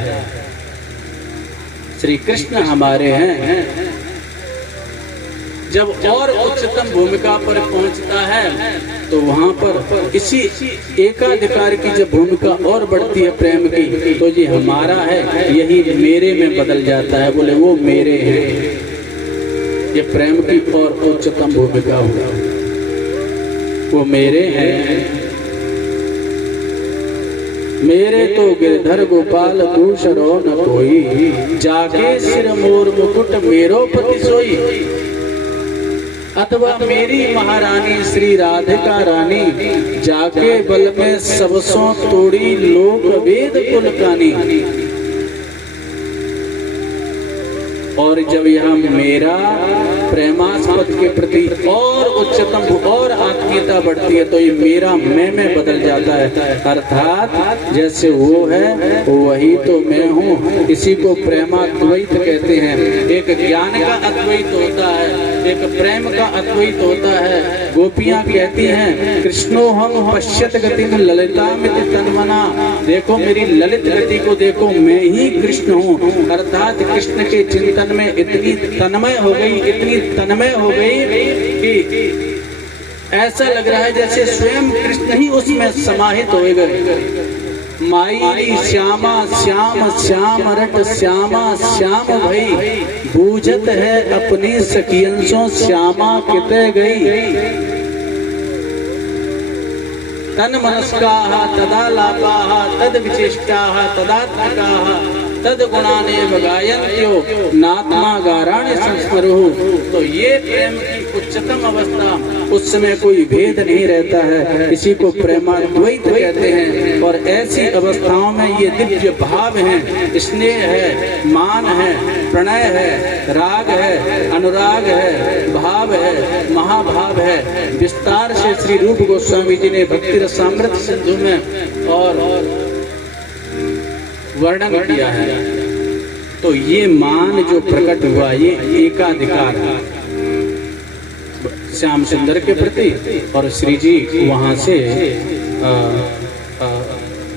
श्री कृष्ण हमारे हैं। जब और उच्चतम भूमिका पर पहुंचता है तो वहां पर इसी एकाधिकार की जब भूमिका और बढ़ती है प्रेम की, तो ये हमारा है, यही मेरे में बदल जाता है। बोले वो मेरे हैं। ये प्रेम की और उच्चतम भूमिका होगा, वो मेरे हैं। मेरे तो गिरधर गोपाल दूसरो न कोई, जाके सिर मोर मुकुट मेरो पति सोई। अथवा मेरी महारानी श्री राधिका रानी, जाके बल में सबसों तोड़ी लोक वेद कुल कानी। और जब यह मेरा प्रेमास्पद के प्रति और उच्चतम और आत्मीयता बढ़ती है तो ये मेरा मैं में बदल जाता है। अर्थात जैसे वो है वही तो मैं हूँ। इसी को प्रेमाद्वैत कहते हैं। एक ज्ञान का अद्वैत होता है, एक प्रेम का अद्वैत होता है। गोपियाँ कहती हैं, कृष्णो हम पश्यत गति में ललिता मिति तन्मना। देखो मेरी ललित गति को देखो, मैं ही कृष्ण हूँ। अर्थात कृष्ण के चिंतन में इतनी तन्मय हो गई, इतनी तन्मय हो गई कि ऐसा लग रहा है जैसे स्वयं कृष्ण ही उसमें समाहित हो गए। माई श्यामा श्याम श्याम रट श्यामा श्याम भई, बूझत है अपनी सखियंसों श्यामा किते गई। तन मनस्काः तदा लापाः तद विचेष्टाः तदात्मकाः तद गुणानेव गायन्त्यो नात्मा गाराणि संस्मरुः। तो ये प्रेम की उच्चतम अवस्था, उस समय कोई भेद नहीं रहता है। इसी को प्रेमाद्वैत कहते हैं। और ऐसी अवस्थाओं में ये दिव्य भाव है, स्नेह है, मान है, प्रणय है, राग है, अनुराग है, भाव है, महाभाव है। विस्तार से श्री रूप गोस्वामी जी ने भक्ति रसामृत सिंधु में और वर्णन किया है। तो ये मान जो प्रकट हुआ, ये एकाधिकार है श्याम सुंदर के प्रति। और श्री जी वहां से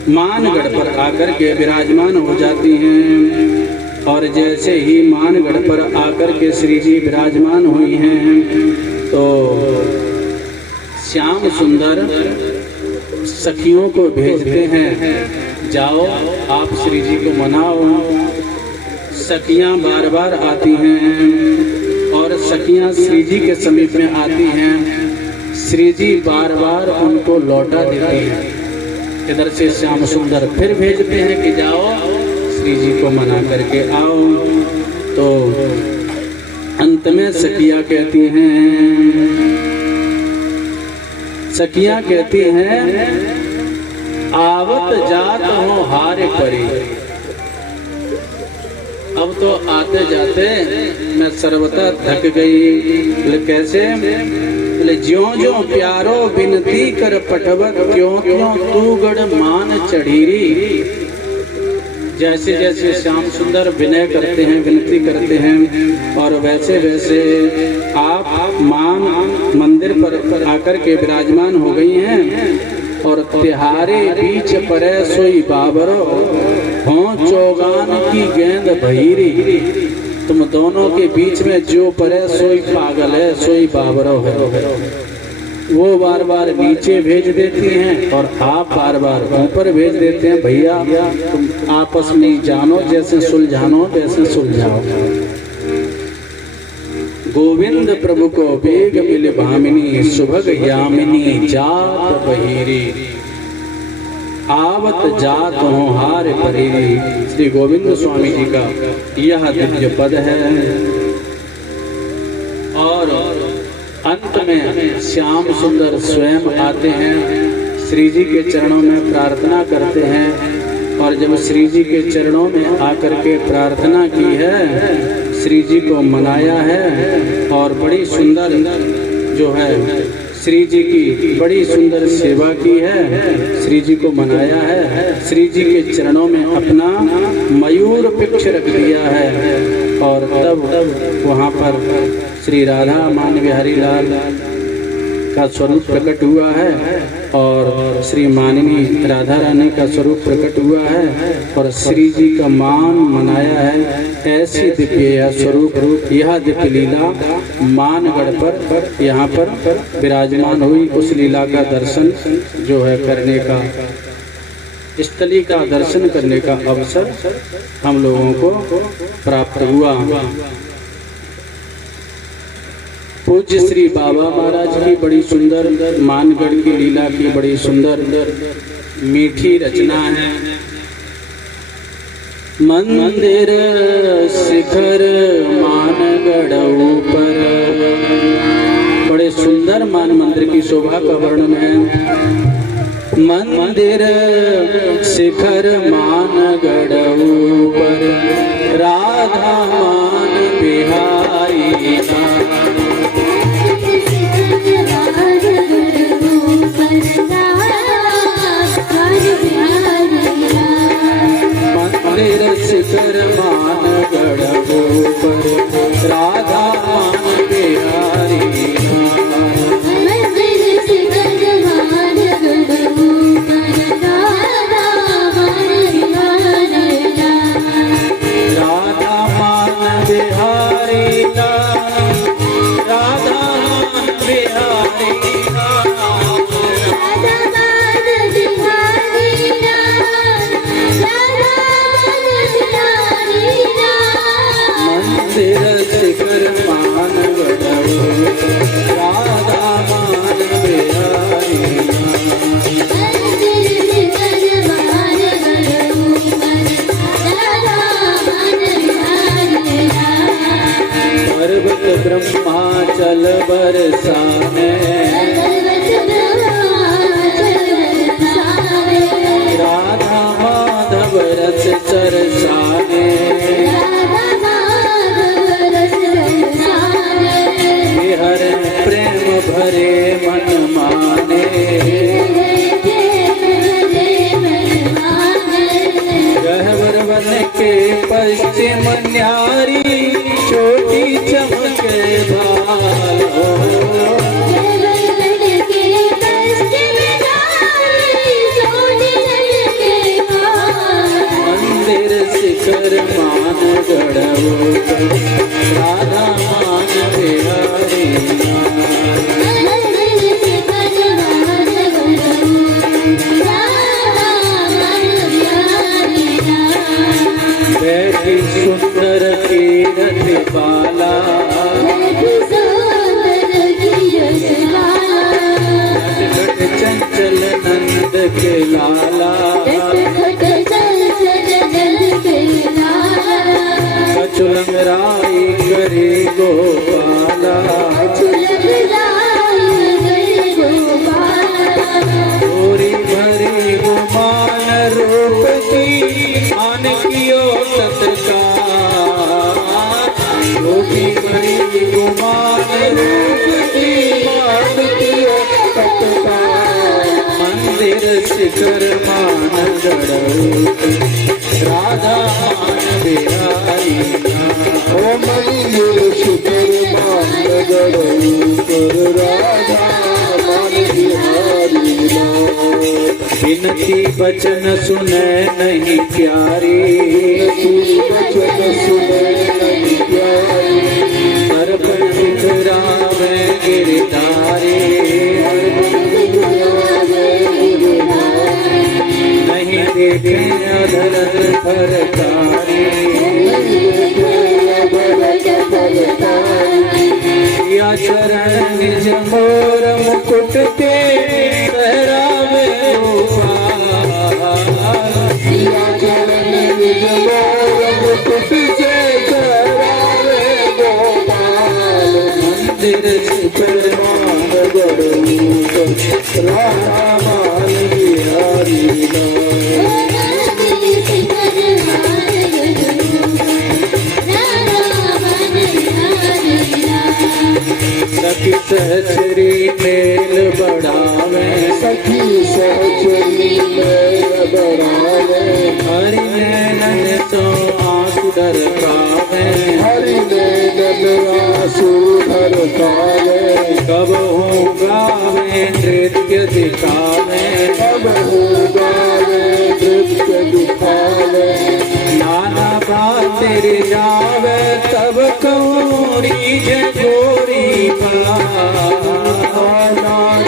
मानगढ़ पर आकर के विराजमान हो जाती हैं। और जैसे ही मानगढ़ पर आकर के श्री जी विराजमान हुई हैं तो श्याम सुंदर सखियों को भेजते हैं, जाओ आप श्री जी को मनाओ। सखियां बार बार आती हैं और सखियां श्री जी के समीप में आती हैं। श्री जी बार बार उनको लौटा देती हैं। इधर से श्याम सुंदर फिर भेजते हैं कि जाओ श्री जी को मना करके आओ। तो अंत में सखियां कहती हैं आवत जात हो हारे परी। अब तो आते जाते मैं सर्वथा थक गई। बोले कैसे? बोले ज्यों ज्यों प्यारो विनती कर पटवत, क्यों क्यों तू गढ़ मान चढ़ीरी। जैसे जैसे श्याम सुंदर विनय करते हैं, विनती करते हैं, और वैसे वैसे आप मान मंदिर पर आकर के विराजमान हो गई हैं। और तिहारे बीच परे सोई बाबरो हो चौगान की गेंद भईरी। तुम दोनों के बीच में जो परे सोई पागल है, सोई बाबरो है। वो बार बार नीचे भेज देती हैं और आप बार बार ऊपर भेज देते हैं। भैया तुम आपस में जानो, जैसे सुलझानो वैसे सुलझाओ। गोविंद प्रभु को बेग मिल भामिनी, सुभग यामिनी जात बहिरी। आवत जात हो हार परीरी। श्री गोविंद स्वामी जी का यह दिव्य पद है। और अंत में श्याम सुंदर स्वयं आते हैं, श्री जी के चरणों में प्रार्थना करते हैं। और जब श्री जी के चरणों में आकर के प्रार्थना की है, श्री जी को मनाया है और बड़ी सुंदर जो है श्री जी की बड़ी सुंदर सेवा की है, श्री जी को मनाया है, श्री जी के चरणों में अपना मयूर पिक्ष रख दिया है। और तब वहाँ पर श्री राधा मान बिहारी लाल का स्वरूप प्रकट हुआ है और श्री माननी राधा रानी का स्वरूप प्रकट हुआ है और श्री जी का मान मनाया है। ऐसी दिव्य यह स्वरूप, यह दिव्य लीला मानगढ़ पर यहाँ पर विराजमान हुई। उस लीला का दर्शन जो है करने का, स्थली का दर्शन करने का अवसर हम लोगों को प्राप्त हुआ। पूज्य श्री बाबा महाराज की बड़ी सुंदर मानगढ़ की लीला की बड़ी सुंदर मीठी रचना है। मंदिर शिखर मानगढ़ ऊपर, बड़े सुंदर मान मंदिर की शोभा का वर्णन है। मंदिर शिखर मानगढ़ ऊपर, राधा मान बिहारी मंदिर शिखर मानगढ़ ऊपर, राधा मान बिहारी मंदिर शिखर मानगढ़ ऊपर, राधा मान बिहारी राधा मान बिहारी मंदिर शिखर मानगढ़ राधा मान बिहारी पर्वत ब्रह्माचल बरसाने, राधा माधव रस चरसाने, हर प्रेम भरे मन माने, गहवर वन के पश्चिम न्यारी, छोटी चमके भालो शिखर मान गढ़ऊ राधा मान बिहारी बैठी सुंदर कीरत बाला घट चंचल नंद के लाला कचुलंगराई करे गोपाला गोरी भरी गुमान रूप की मान कियो तत्कार गोरी भरी गुमान रूप की मान कियो तत्कार मंदिर शिखर मान गढ़ऊ राधा मान बिहारी ओ मंदिर शिखर मान गढ़ऊ राधा मान बिहारी बिनती बचन सुने नहीं प्यारी बचन सुने नहीं प्यारी अर्पण बिखरावे गिरधारी नहीं देखे अधरत फरकारी या चरण निज मोर मुकुट के सहरावे या चरण निज मोर मुकुट से सहरावे गोपाल मंदिर शिखर मान गढ़ऊ राधा मान बिहारी सखी सहचरी मेल बढ़ावे सखी सहचरी मेल बढ़ावे हरि नैनन तो आंसू ढरकावे हरि नैनन आंसू ढरकावे कब हो गावे नृत्य दिखावे अब हो गावे नृत्य दिखावे नाना बातें जावे तब कौरी जे गोरी नाना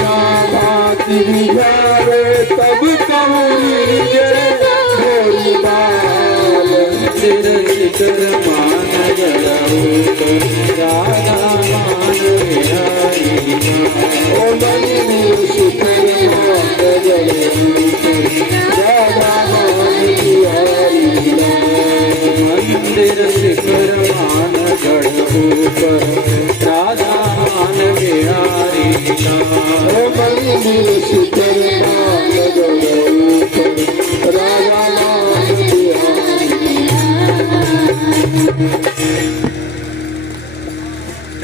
भाती जावे तब कौरी जय गोरी बाल सिर शिखर मान गढ़ऊ राधा मान बिहारी ओ मंदिर शिखर मान गढ़ऊ राधा मान बिहारी मंदिर शिखर मान गढ़ऊ पर राधा मान बिहारी ओ मंदिर शिखर मान गढ़ऊ राधा मान बिहारी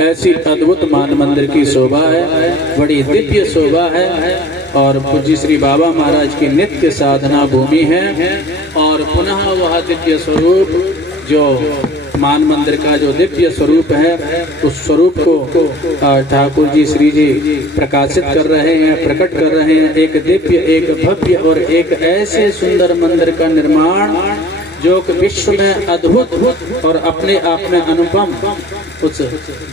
ऐसी अद्भुत मान मंदिर की शोभा है, बड़ी दिव्य शोभा है और पूज्य श्री बाबा महाराज की नित्य साधना भूमि है। और पुनः वह दिव्य स्वरूप जो मान मंदिर का जो दिव्य स्वरूप है उस स्वरूप को ठाकुर जी श्री जी प्रकाशित कर रहे हैं, प्रकट कर रहे हैं। एक दिव्य, एक भव्य और एक ऐसे सुंदर मंदिर का निर्माण जो कि विश्व में अद्भुत और अपने आप में अनुपम उस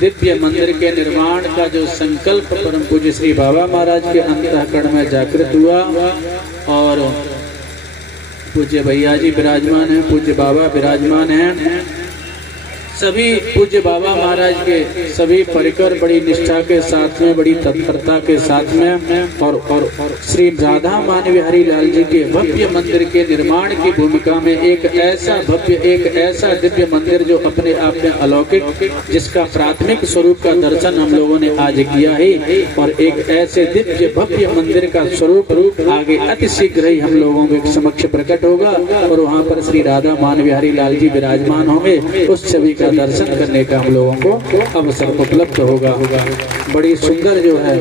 दिव्य मंदिर के निर्माण का जो संकल्प परम पूज्य श्री बाबा महाराज के अंतःकरण में जागृत हुआ। और पूज्य भैया जी विराजमान हैं, पूज्य बाबा विराजमान हैं, सभी पूज्य बाबा महाराज के सभी परिकर बड़ी निष्ठा के साथ में, बड़ी तत्परता के साथ में और श्री राधा मान बिहारी लाल जी के भव्य मंदिर के निर्माण की भूमिका में एक ऐसा भव्य, एक ऐसा दिव्य मंदिर जो अपने आप में अलौकिक, जिसका प्राथमिक स्वरूप का दर्शन हम लोगों ने आज किया है। और एक ऐसे दिव्य भव्य मंदिर का स्वरूप आगे अति शीघ्र ही हम लोगों के समक्ष प्रकट होगा और वहाँ पर श्री राधा मान बिहारी लाल जी विराजमान होंगे। उस छवि का का दर्शन करने का हम लोगों को अवसर उपलब्ध होगा। बड़ी सुंदर जो है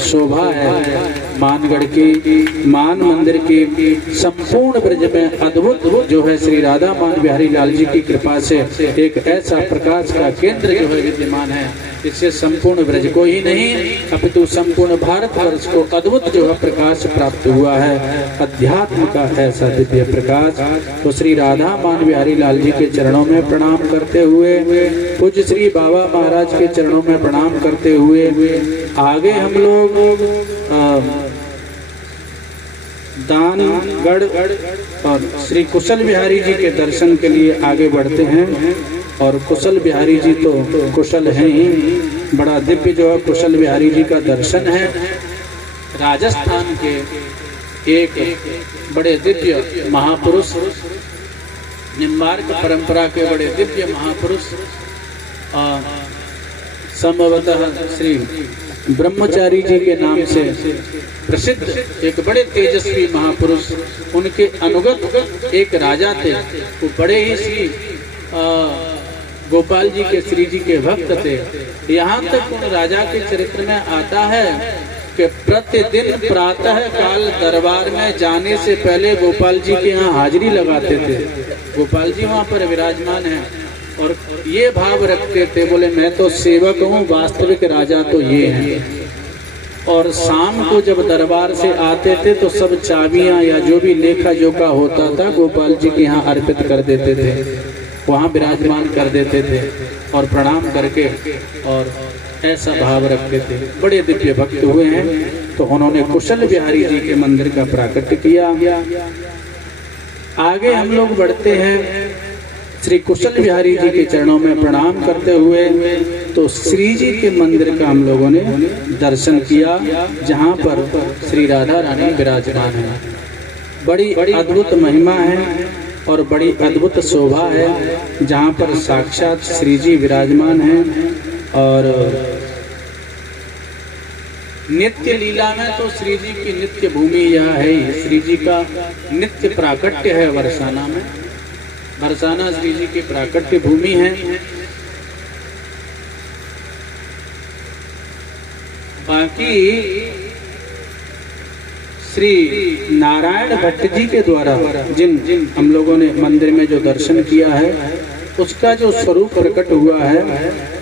शोभा है मानगढ़ की, मान मंदिर की। संपूर्ण ब्रज में अद्भुत जो है श्री राधा मान बिहारी लाल जी की कृपा से एक ऐसा प्रकाश का केंद्र जो है विद्यमान है, इससे संपूर्ण ब्रज को ही नहीं अपितु संपूर्ण भारतवर्ष को अद्भुत जो है प्रकाश प्राप्त हुआ है, अध्यात्म का ऐसा दिव्य प्रकाश। तो श्री राधा मान बिहारी लाल जी के चरणों में प्रणाम करते हुए, पूज्य श्री बाबा महाराज के चरणों में प्रणाम करते हुए आगे हम लोग दानगढ़ और श्री कुशल बिहारी जी के दर्शन के लिए आगे बढ़ते हैं। और कुशल बिहारी जी तो कुशल हैं ही, बड़ा दिव्य जो है कुशल बिहारी जी का दर्शन है। राजस्थान के एक बड़े दिव्य महापुरुष, निम्बार्क परंपरा के बड़े दिव्य महापुरुष, संभवतः श्री ब्रह्मचारी जी के नाम से प्रसिद्ध एक बड़े तेजस्वी महापुरुष, उनके अनुगत एक राजा थे। वो बड़े ही श्री गोपाल जी के श्री जी के भक्त थे। यहाँ तक उन राजा के चरित्र में आता है कि प्रतिदिन प्रातः काल दरबार में जाने से पहले गोपाल जी के यहाँ हाजिरी लगाते थे। गोपाल जी वहाँ पर विराजमान हैं और ये भाव रखते थे, बोले मैं तो सेवक हूँ, वास्तविक राजा तो ये हैं। और शाम को जब दरबार से आते थे तो सब चाबियां या जो भी लेखा जोखा होता था गोपाल जी के यहाँ अर्पित कर देते थे, वहाँ विराजमान कर देते थे और प्रणाम करके और ऐसा भाव रखते थे। बड़े दिव्य भक्त हुए हैं। तो उन्होंने कुशल बिहारी जी के मंदिर का प्राकट्य किया। आगे हम लोग बढ़ते हैं, श्री कुशल बिहारी जी के चरणों में प्रणाम करते हुए तो श्री जी के मंदिर का हम लोगों ने दर्शन किया, जहाँ पर श्री राधा रानी विराजमान है। बड़ी अद्भुत महिमा है और बड़ी अद्भुत शोभा है, जहाँ पर साक्षात श्री जी विराजमान हैं। और नित्य लीला में तो श्री जी की नित्य भूमि यह है ही, श्री जी का नित्य प्राकट्य है बरसाना में। बरसाना श्री जी की प्राकट्य भूमि है। बाकी श्री नारायण भट्ट जी के द्वारा जिन हम लोगों ने मंदिर में जो दर्शन किया है, उसका जो स्वरूप प्रकट हुआ है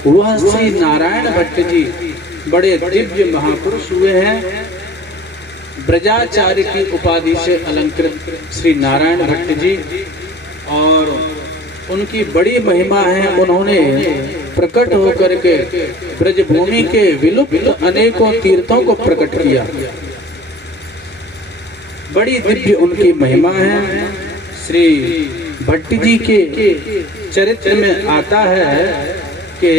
वह श्री नारायण भट्ट जी बड़े दिव्य महापुरुष हुए हैं। ब्रजाचार्य की उपाधि से अलंकृत श्री नारायण भट्ट जी, और उनकी बड़ी महिमा है। उन्होंने प्रकट होकर के ब्रजभूमि के विलुप्त अनेकों तीर्थों को प्रकट किया। बड़ी दिव्य उनकी महिमा है। श्री भट्ट जी के चरित्र में आता है कि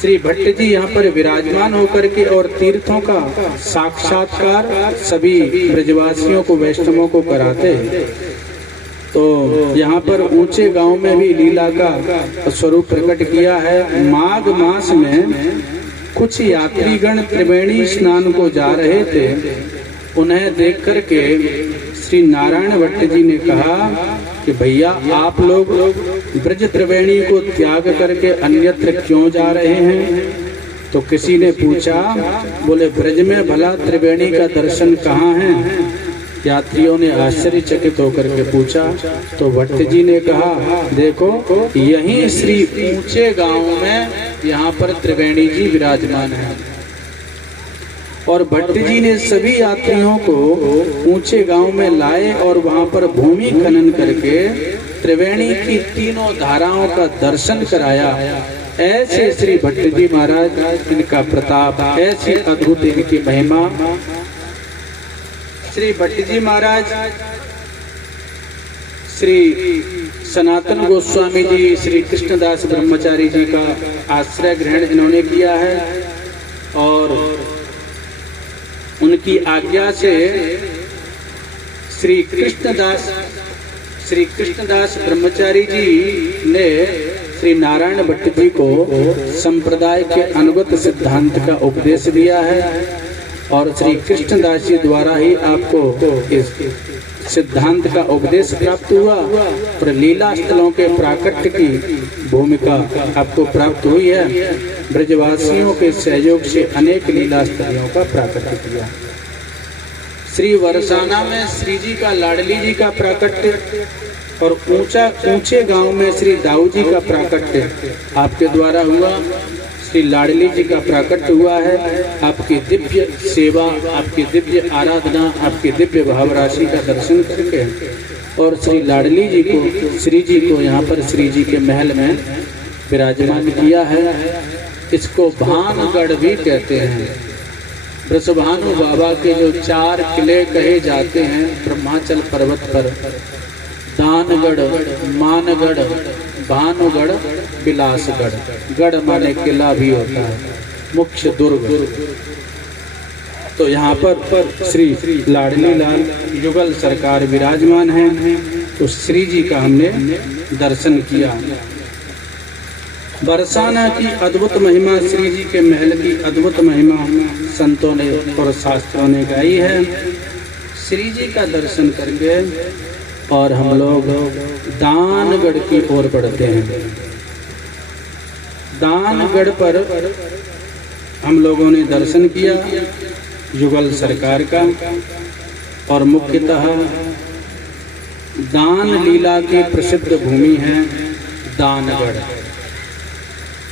श्री भट्ट जी यहाँ पर विराजमान होकर के और तीर्थों का साक्षात्कार सभी ब्रजवासियों को, वैष्णवों को कराते हैं। तो यहाँ पर ऊंचे गांव में भी लीला का स्वरूप प्रकट किया है। माघ मास में कुछ यात्रीगण त्रिवेणी स्नान को जा रहे थे। उन्हें देख करके श्री नारायण भट्ट जी ने कहा कि भैया आप लोग ब्रज त्रिवेणी को त्याग करके अन्यत्र क्यों जा रहे हैं? तो किसी ने पूछा, बोले ब्रज में भला त्रिवेणी का दर्शन कहाँ है? यात्रियों ने आश्चर्यचकित होकर के पूछा। तो भट्ट जी ने कहा, देखो यहीं श्री ऊंचे गांव में यहाँ पर त्रिवेणी जी विराजमान है। और भट्ट जी ने सभी यात्रियों को ऊंचे गांव में लाए और वहां पर भूमि खनन करके त्रिवेणी की तीनों धाराओं का दर्शन कराया। ऐसे श्री भट्ट जी महाराज, इनका प्रताप, ऐसी अद्भुत इनकी महिमा। श्री भट्ट जी महाराज श्री सनातन गोस्वामी जी, श्री कृष्णदास ब्रह्मचारी जी का आश्रय ग्रहण इन्होंने किया है। और उनकी आज्ञा से श्री कृष्णदास ब्रह्मचारी जी ने श्री नारायण भट्ट जी को संप्रदाय के अनुगत सिद्धांत का उपदेश दिया है। और श्री कृष्णदास जी द्वारा ही आपको इस सिद्धांत का उपदेश प्राप्त हुआ और लीला स्थलों के प्राकट्य की भूमिका आपको प्राप्त हुई है। ब्रजवासियों के सहयोग से अनेक लीला स्थलियों का प्राकट्य किया। श्री बरसाना में श्री जी का लाडली जी का प्राकट्य और ऊंचे गांव में श्री दाऊ जी का प्राकट्य आपके द्वारा हुआ। श्री लाडली जी का प्राकट्य हुआ है। आपकी दिव्य सेवा, आपकी दिव्य आराधना, आपकी दिव्य भाव राशि का दर्शन करके और श्री लाडली जी को, श्री जी को यहाँ पर श्री जी के महल में विराजमान किया है। इसको भानगढ़ भी कहते हैं। वृषभानु बाबा के जो 4 किले कहे जाते हैं ब्रह्माचल पर्वत पर, दानगढ़, मानगढ़, भानुगढ़, बिलासगढ़। गढ़ माने किला भी होता है, मुख्य दुर्ग। तो यहाँ पर श्री लाडली लाल युगल सरकार विराजमान हैं। तो श्री जी का हमने दर्शन किया। बरसाना की अद्भुत महिमा, श्री जी के महल की अद्भुत महिमा संतों ने और शास्त्रों ने गाई है। श्री जी का दर्शन करके और हम लोग दानगढ़ की ओर बढ़ते हैं। दानगढ़ पर हम लोगों ने दर्शन किया युगल सरकार का। और मुख्यतः दान लीला की प्रसिद्ध भूमि है दानगढ़।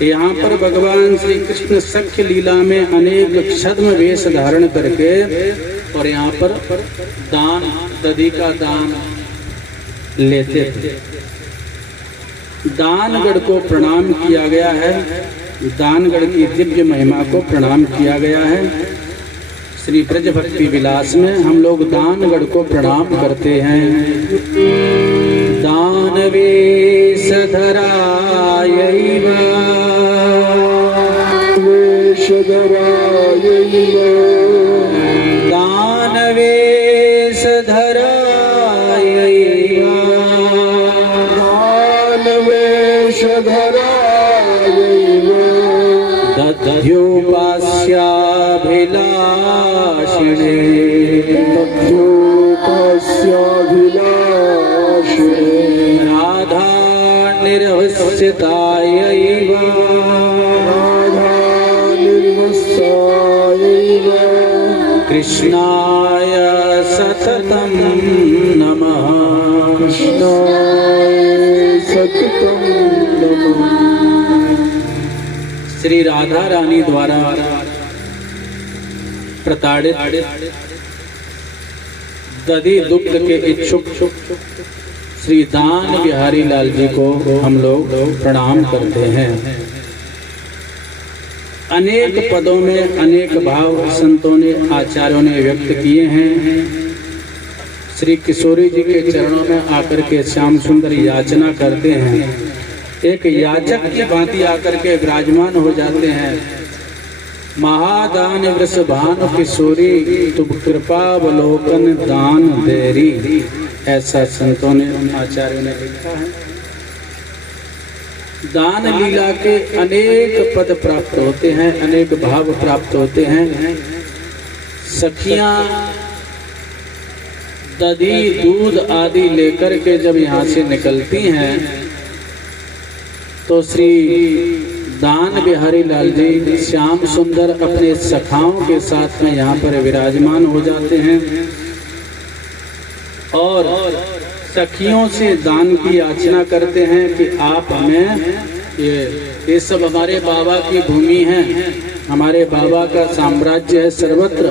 यहाँ पर भगवान श्री कृष्ण सख्य लीला में अनेक छद्म वेश धारण करके और यहाँ पर दान, दधी का दान लेते थे। दानगढ़ को प्रणाम किया गया है। दानगढ़ की दिव्य महिमा को प्रणाम किया गया है। श्री ब्रज भक्ति विलास में हम लोग दानगढ़ को प्रणाम करते हैं। दानवेश धरायैव दानवेश धरायैव दानवेश धरायैव दध्योपास्याभिलाषिणे राधा निर्वसितायैव कृष्णाय सततं नमः कृष्णाय सततं नमः। श्री राधा रानी द्वारा प्रताड़ित दधी दुग्ध के इच्छुक श्री दान बिहारी लाल जी को हम लोग प्रणाम करते हैं। अनेक पदों में अनेक भाव संतों ने, आचार्यों ने व्यक्त किए हैं। श्री किशोरी जी के चरणों में आकर के श्याम सुंदर याचना करते हैं। एक याचक की भांति आकर के विराजमान हो जाते हैं। महादान वृषभानु किशोरी तुम कृपावलोकन दान देरी, ऐसा संतों ने, आचार्यों ने लिखा है। दान लीला के अनेक पद प्राप्त होते हैं, अनेक भाव प्राप्त होते हैं। सखियां दधी दूध आदि लेकर के जब यहाँ से निकलती हैं तो श्री दान बिहारी लाल जी श्याम सुंदर अपने सखाओं के साथ में यहाँ पर विराजमान हो जाते हैं और सखियों से दान की याचना करते हैं कि आप हमें ये सब हमारे बाबा की भूमि है, हमारे बाबा का साम्राज्य है सर्वत्र,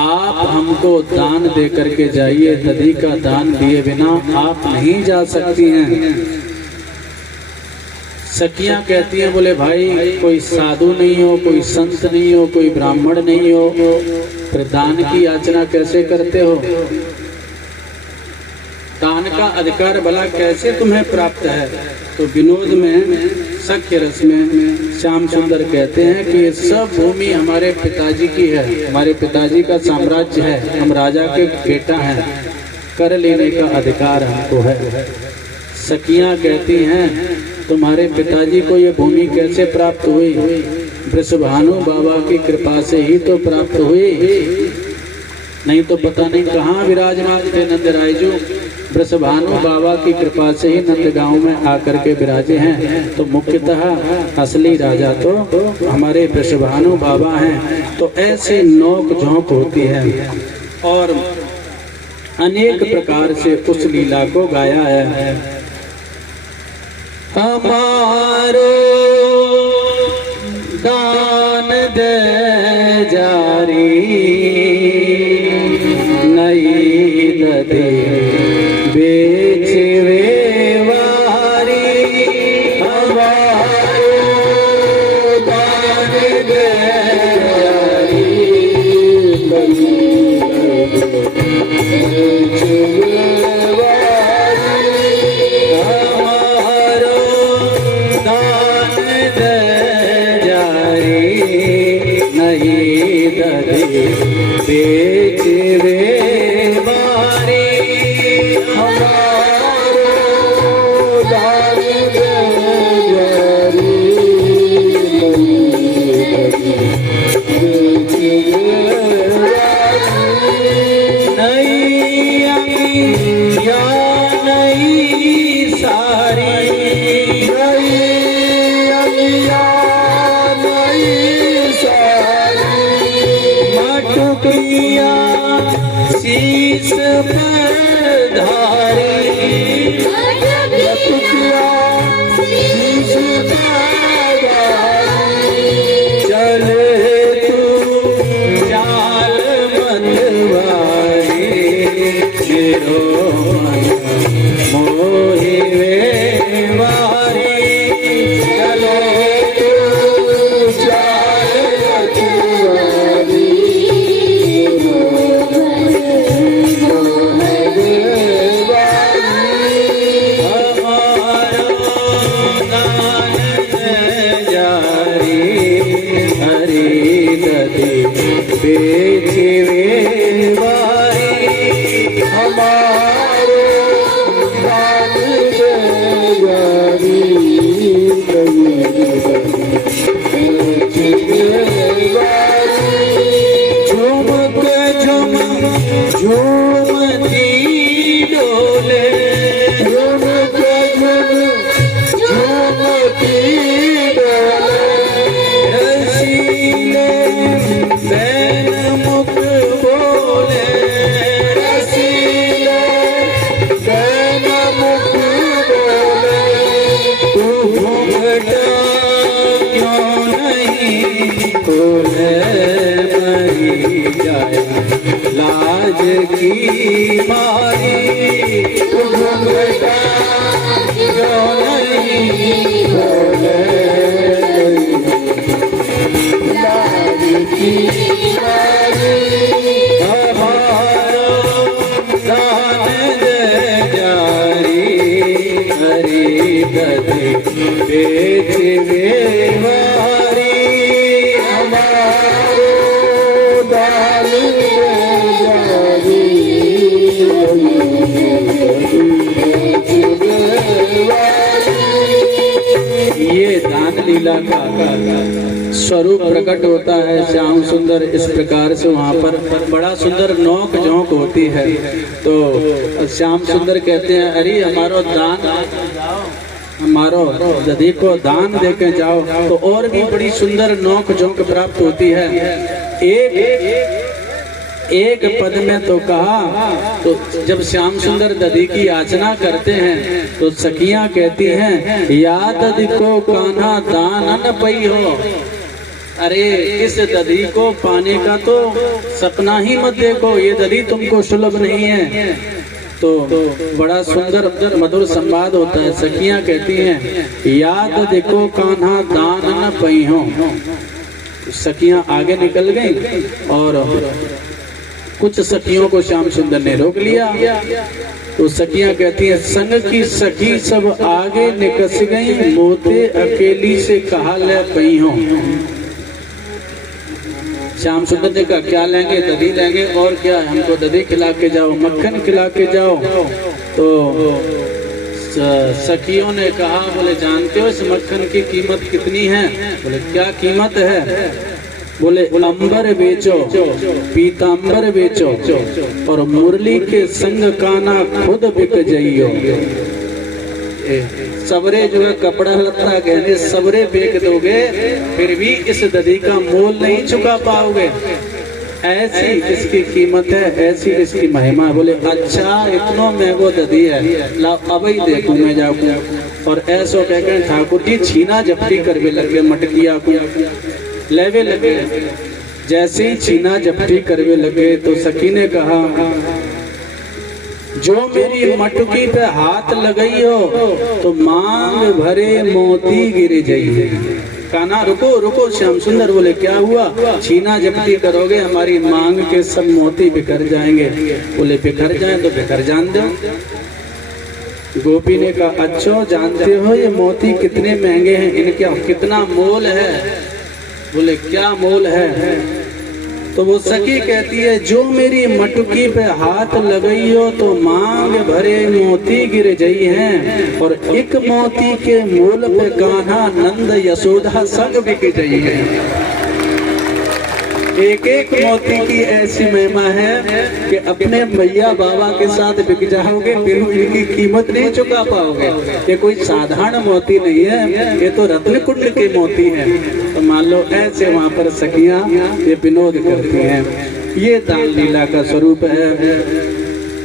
आप हमको दान दे करके जाइए। दधी का दान दिए बिना आप नहीं जा सकती हैं। सखियां कहती हैं, बोले भाई कोई साधु नहीं हो, कोई संत नहीं हो, कोई ब्राह्मण नहीं हो, फिर दान की याचना कैसे करते हो? दान का अधिकार भला कैसे तुम्हें प्राप्त है? तो विनोद में, सख्य रस में श्याम सुंदर कहते हैं कि ये सब भूमि हमारे पिताजी की है, हमारे पिताजी का साम्राज्य है, हम राजा के बेटा हैं, कर लेने का अधिकार हमको है। सखियां कहती हैं तुम्हारे पिताजी को ये भूमि कैसे प्राप्त हुई? वृषभानु बाबा की कृपा से ही तो प्राप्त हुई। नहीं तो पता नहीं कहाँ विराजमान थे नंद राय जो। वृषभानु बाबा की कृपा से ही नंदगांव में आकर के विराजे हैं। तो मुख्यतः असली राजा तो हमारे वृषभानु बाबा हैं। तो ऐसी नोक झोंक होती है और अनेक प्रकार से उस लीला को गाया है। हमारो दान दे जारी नई दे बेचवे वारी। हमारो दान दे जारी बेचवे बारी। हमारो दान दे जारी शीश पर धारी। शीश पर चले तू जाल मतवारी। मेरो मोहि वे वारी। चलो तू जाल मतवारी। बेचवे वारी। हमारो दान दे जारी झुमक झुम झूमती डोले। झुमक झुम झूमती डोले। रसीले बैन मुख बोले। रसीले बैन मुख बोले। तू घूंघटा क्यों नहीं खोले। मरी जाए लाज की मारी। तू घूंघटा क्यों नहीं खोले। हमारो दान दे जारी। हरि दधि बेचवे वारी। हमारो दान दे जारी। ये दान लीला का स्वरूप प्रकट होता है। श्याम सुंदर इस प्रकार से वहाँ पर बड़ा सुंदर नोक झोंक होती है। तो श्याम सुंदर कहते हैं अरे हमारो दान हमारो दधी को दान दे के जाओ। तो और भी बड़ी सुंदर नोक झोंक प्राप्त होती है। एक पद में तो कहा। तो जब श्याम सुंदर दधी की याचना करते हैं तो सखियां कहती हैं या दधी को कान्हा दान न पई हो। अरे इस दधी को पाने का तो सपना ही मत देखो। ये दधी तुमको सुलभ नहीं है। तो बड़ा सुंदर मधुर संवाद होता है। सखियां कहती हैं याद देखो कान्हा दान न पई हो। सखियां आगे निकल गई और कुछ सखियों को श्याम सुंदर ने रोक लिया। तो सखियां कहती हैं संग की सखी सब आगे निकस गई। मोते अकेली से कहा ले पई हो। श्याम सुंदर ने कहा क्या लेंगे। दधी लेंगे और क्या, हमको दधी खिला के जाओ, मक्खन खिला के जाओ। तो सखियों ने कहा बोले जानते हो इस मक्खन की कीमत कितनी है। बोले क्या कीमत है। बोले अंबर बेचो पीतांबर बेचो और मुरली के संग काना खुद बिक जाइयो। सबरे जो है कपड़ा लत्ता गहने सबरे बेच दोगे फिर भी इस दधी का मोल नहीं चुका पाओगे। ऐसी इसकी कीमत है, ऐसी इसकी महिमा है। बोले अच्छा इतना महंगो दधी है, लाओ अब ही देखूं मैं जाऊं। और ऐसो कहकर ठाकुर जी छीना झपटी करवे लगे, मटकिया को लेवे लगे। जैसे ही छीना झपटी करवे लगे तो सखी ने कहा जो मेरी मटकी पे हाथ लगई हो तो मांग भरे मोती गिर जाइए। कान्हा रुको रुको, श्याम सुंदर बोले क्या हुआ? छीना झपटी करोगे हमारी मांग के सब मोती बिखर जाएंगे। बोले बिखर जाए तो बिखर जान दो। गोपी ने कहा अच्छा जानते हो ये मोती कितने महंगे हैं, इनका कितना मोल है? बोले क्या मोल है? तो वो सखी कहती है जो मेरी मटकी पे हाथ लगई हो तो मांग भरे मोती गिर जाई हैं और एक मोती के मूल पे कान्हा नंद यशोदा संग बिक जाई है। एक एक मोती की ऐसी महिमा है कि अपने मैया बाबा के साथ बिक जाओगे फिर इनकी कीमत नहीं चुका पाओगे। ये कोई साधारण मोती नहीं है, ये तो रत्न कुंड के मोती हैं। तो मान लो ऐसे वहाँ पर सखियां ये विनोद करती हैं। ये दान लीला का स्वरूप है।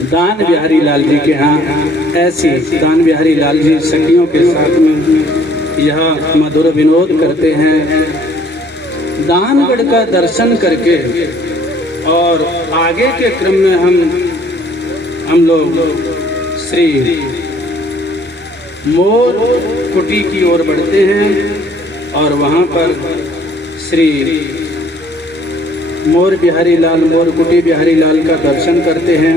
दान बिहारी लाल जी के यहाँ ऐसी दान बिहारी लाल जी सखियों के साथ में यह मधुर विनोद करते हैं। दानगढ़ का दर्शन करके और आगे के क्रम में हम लोग श्री मोर कुटी की ओर बढ़ते हैं और वहाँ पर श्री मोर बिहारी लाल मोर कुटी बिहारी लाल का दर्शन करते हैं।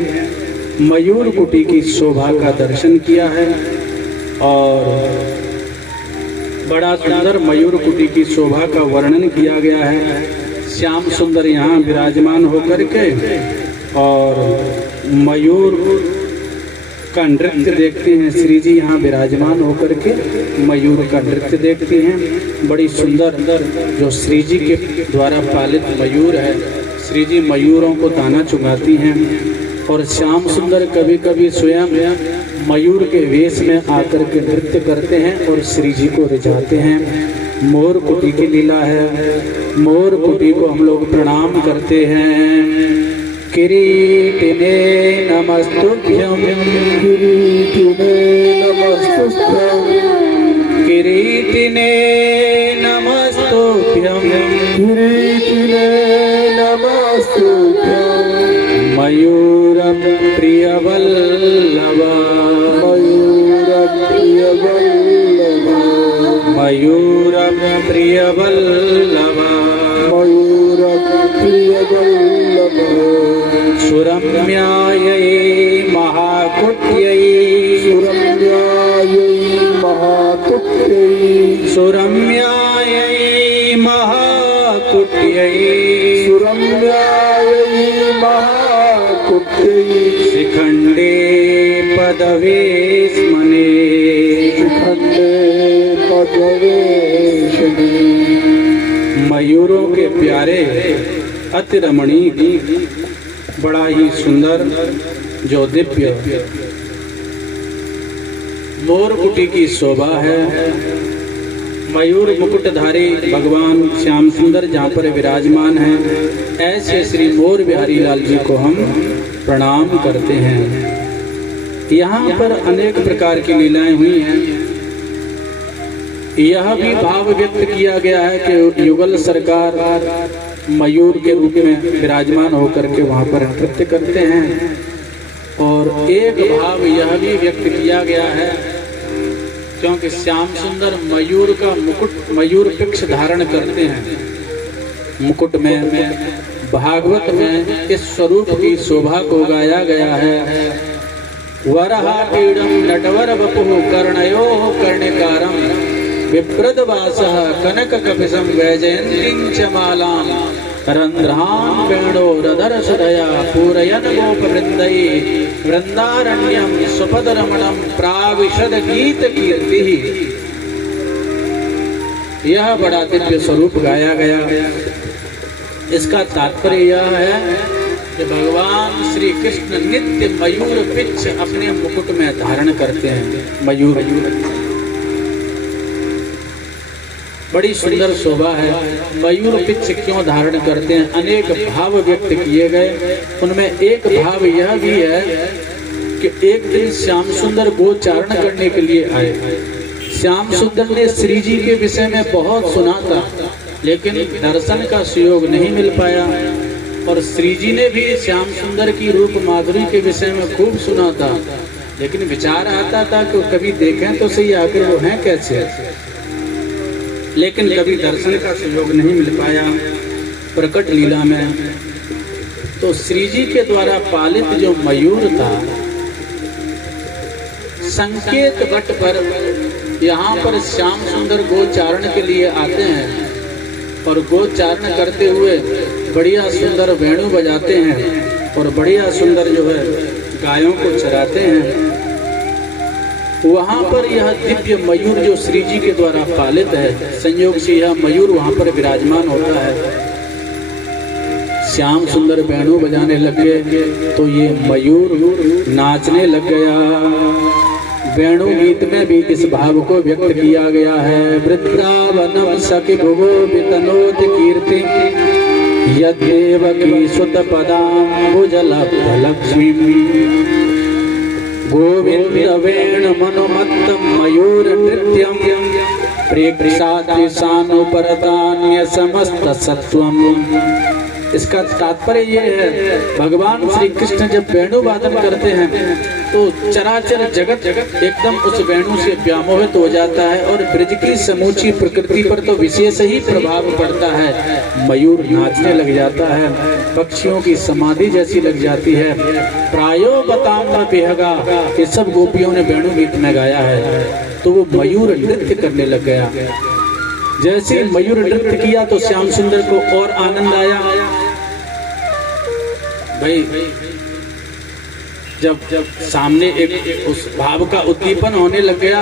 मयूर कुटी की शोभा का दर्शन किया है और बड़ा सुंदर मयूर कुटी की शोभा का वर्णन किया गया है। श्याम सुंदर यहाँ विराजमान होकर के और मयूर का नृत्य देखते हैं। श्री जी यहाँ विराजमान होकर के मयूर का नृत्य देखते हैं। बड़ी सुंदर जो श्री जी के द्वारा पालित मयूर है, श्री जी मयूरों को दाना चुगाती हैं और श्याम सुंदर कभी कभी स्वयं मयूर के वेश में आकर के नृत्य करते हैं और श्री जी को रिझाते हैं। मोर कुटी की लीला है। मोर कुटी को हम लोग प्रणाम करते हैं। किरीटिने नमस्तुभ्यं किरीटिने नमस्तुभ्यं किरीटिने नमस्तुभ्यं किरीटिने नमस्तुभ्यं मयूर प्रियवल्लभ मयूर प्रियवल्लभ मयूर प्रियवल्लभ मयूर प्रियवल्लभ सुरम्यायै महाकुट्यै सुरम्यायै महाकुट्यै सुरम्यायै महाकुट्यै सुरम्यायै महाकुट्यै शिखण्डे पदवेश्मने शिखण्डे पदवेश्मने। मयूरों के प्यारे अति रमणीय बड़ा ही सुंदर जो दिव्य मोर कुटी की शोभा है। मयूर मुकुटधारी भगवान श्याम सुंदर जहाँ पर विराजमान हैं, ऐसे श्री मोर बिहारी लाल जी को हम प्रणाम करते हैं। यहाँ पर अनेक प्रकार की लीलाएं हुई हैं। यह भी भाव व्यक्त किया गया है कि युगल सरकार मयूर के रूप में विराजमान होकर के वहाँ पर नृत्य करते हैं। और एक भाव यह भी व्यक्त किया गया है क्योंकि श्याम सुंदर मयूर का मुकुट मयूर पिक्ष धारण करते हैं। मुकुट में भागवत में इस स्वरूप की शोभा को गाया गया है। वरहा पीड़म नटवर वपुः कर्णयोः कर्णिकारं विप्रदवासः कनक कपिशं वैजयन्तीं च मालां रंध्रां वेणोरधरसुधया पूरयन् गोपवृन्दैः वृन्दारण्यं सुपदरमणं प्राविशद गीत कीर्तिः। यह बड़ा दिव्य स्वरूप गाया गया। इसका तात्पर्य यह है कि भगवान श्री कृष्ण नित्य मयूर पिच्छ अपने मुकुट में धारण करते हैं। मयूर बड़ी सुंदर शोभा है। मयूर पिच्छ क्यों धारण करते हैं? अनेक भाव व्यक्त किए गए। उनमें एक भाव यह भी है कि एक दिन श्याम सुंदर गोचारण करने के लिए आए। श्याम सुंदर ने श्री जी के विषय में बहुत सुना था, लेकिन दर्शन का सुयोग नहीं मिल पाया। और श्री जी ने भी श्याम सुंदर की रूप माधुरी के विषय में खूब सुना था, लेकिन विचार आता था कि कभी देखें तो सही आखिर वो हैं कैसे, लेकिन कभी दर्शन का सुयोग नहीं मिल पाया। प्रकट लीला में तो श्री जी के द्वारा पालित जो मयूर था, संकेत वट पर यहाँ पर श्याम सुंदर गोचारण के लिए आते हैं और गोचारण करते हुए बढ़िया सुंदर वेणु बजाते हैं और बढ़िया सुंदर जो है गायों को चराते हैं। वहाँ पर यह दिव्य मयूर जो श्री जी के द्वारा पालित है, संयोग से यह मयूर वहाँ पर विराजमान होता है। श्याम सुंदर वेणु बजाने लग गए तो ये मयूर नाचने लग गया। वेणु गीत में भी इस भाव को व्यक्त किया गया है। वृंदावनम सखि भुवो वितनोत कीर्ति यद्देवकी सुत पदाम्बुजलब्धलक्ष्मी गोविंद वेण मनोमत्त मयूर नृत्यम प्रेक्षाति सानुपरतान्य समस्त सत्वम। इसका तात्पर्य ये है, भगवान श्री कृष्ण जब वेणु वादन करते हैं तो चराचर जगत एकदम उस वेणु से व्यामोहित हो जाता है और ब्रज की समूची प्रकृति पर तो विशेष ही प्रभाव पड़ता है। मयूर नाचने लग जाता है, पक्षियों की समाधि जैसी लग जाती है। प्रायो बताऊंगा बेहगा, ये सब गोपियों ने वेणु गीत में गाया है। तो वो मयूर नृत्य करने लग गया। जैसे मयूर नृत्य किया तो श्याम सुंदर को और आनंद आया। भाई जब सामने एक उस भाव का उद्दीपन होने लग गया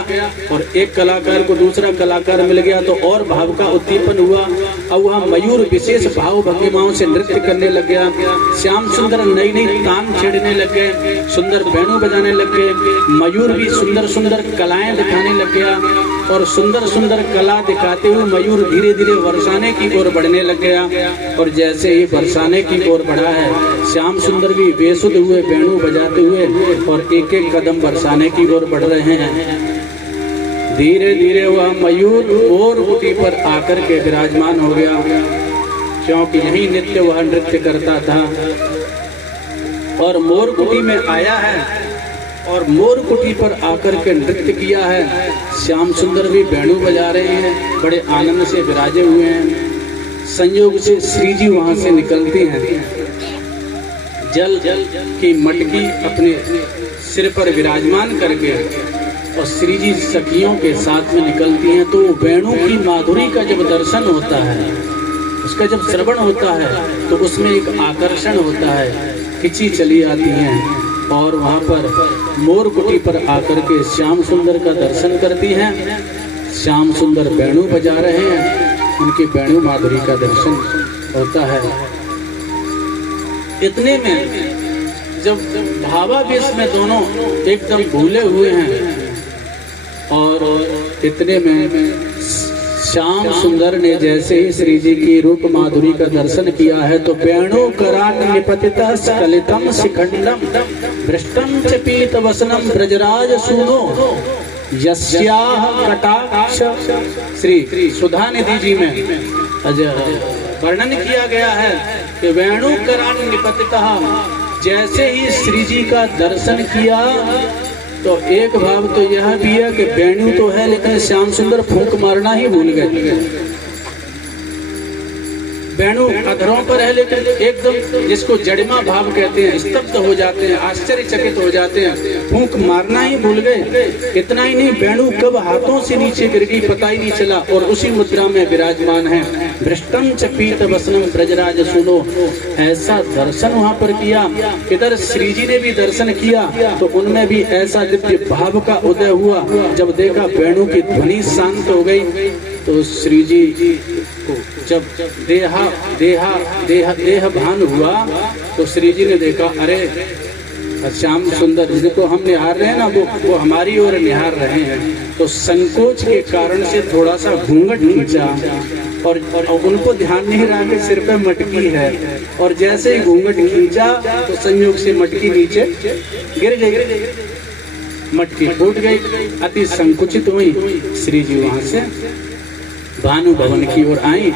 और एक कलाकार को दूसरा कलाकार मिल गया तो और भाव का उद्दीपन हुआ। अब वह मयूर विशेष भाव भंगिमाओं से नृत्य करने लग गया। श्याम सुंदर नई नई तान छेड़ने लग गए, सुंदर वेणु बजाने लग गए। मयूर भी सुंदर सुंदर कलाएं दिखाने लग गया और सुंदर सुंदर कला दिखाते हुए मयूर धीरे धीरे बरसाने की ओर बढ़ने लग गया। और जैसे ही बरसाने की ओर बढ़ा है, श्याम सुंदर भी बेसुध हुए वेणु बजाते हुए और एक एक कदम बरसाने की ओर बढ़ रहे हैं। धीरे धीरे वह मयूर मोर कुटी पर आकर के विराजमान हो गया, क्योंकि यही नित्य वह नृत्य करता था। और मोर कुटी में आया है और मोर कुटी पर आकर के नृत्य किया है। श्याम सुंदर भी वेणु बजा रहे हैं, बड़े आनंद से विराजे हुए हैं। संयोग से श्री जी वहां से निकलती हैं, जल की मटकी अपने सिर पर विराजमान करके और श्री जी सखियों के साथ में निकलती हैं। तो वेणु की माधुरी का जब दर्शन होता है, उसका जब श्रवण होता है तो उसमें एक आकर्षण होता है, खिंची चली आती हैं और वहाँ पर मोर कुटी पर आकर के श्याम सुंदर का दर्शन करती हैं। श्याम सुंदर वेणु बजा रहे हैं, उनकी वेणु माधुरी का दर्शन होता है। इतने में जब भावावेश में दोनों एकदम भूले हुए हैं और इतने में श्याम सुंदर ने जैसे ही श्री जी की रूप माधुरी का दर्शन किया है तो वेणु करान निपतितः स्खलितम शिखंडम भ्रष्टम च पीत वसनम ब्रजराज सूनो यस्याह कटाक्ष। श्री सुधा निधि जी में वर्णन किया गया है कि वेणु करान निपतितः, जैसे ही श्री जी का दर्शन किया तो एक भाव तो यह भी है कि वेणु तो है लेकिन श्याम सुंदर फूंक मारना ही भूल गए। वेणु अधरों पर है लेकिन एकदम जिसको जड़िमा भाव कहते हैं, स्तब्ध हो जाते हैं, आश्चर्यचकित हो जाते हैं, फूंक मारना ही भूल गए। इतना ही नहीं, वेणु कब हाथों से नीचे गिर गई पता ही नहीं चला और उसी मुद्रा में विराजमान है। भ्रष्टम च पीत वसनम ब्रजराज सुनो, ऐसा दर्शन वहां पर किया। इधर श्री जी ने भी दर्शन किया तो उनमें भी ऐसा दिव्य भाव का उदय हुआ। जब देखा वेणु की ध्वनि शांत हो गई तो श्री जी को जब देह भान हुआ तो श्री जी ने देखा, अरे श्याम सुंदर जिनको हम निहार रहे हैं ना, वो हमारी ओर निहार रहे हैं। तो संकोच के कारण से थोड़ा सा घूंघट खींचा और उनको ध्यान नहीं रहा कि सिर पे मटकी है, और जैसे ही घूंघट खींचा तो संयोग से मटकी नीचे गिर गई, मटकी फूट गई। अति संकुचित हुई। श्री जी वहां से भानु भवन की ओर आई।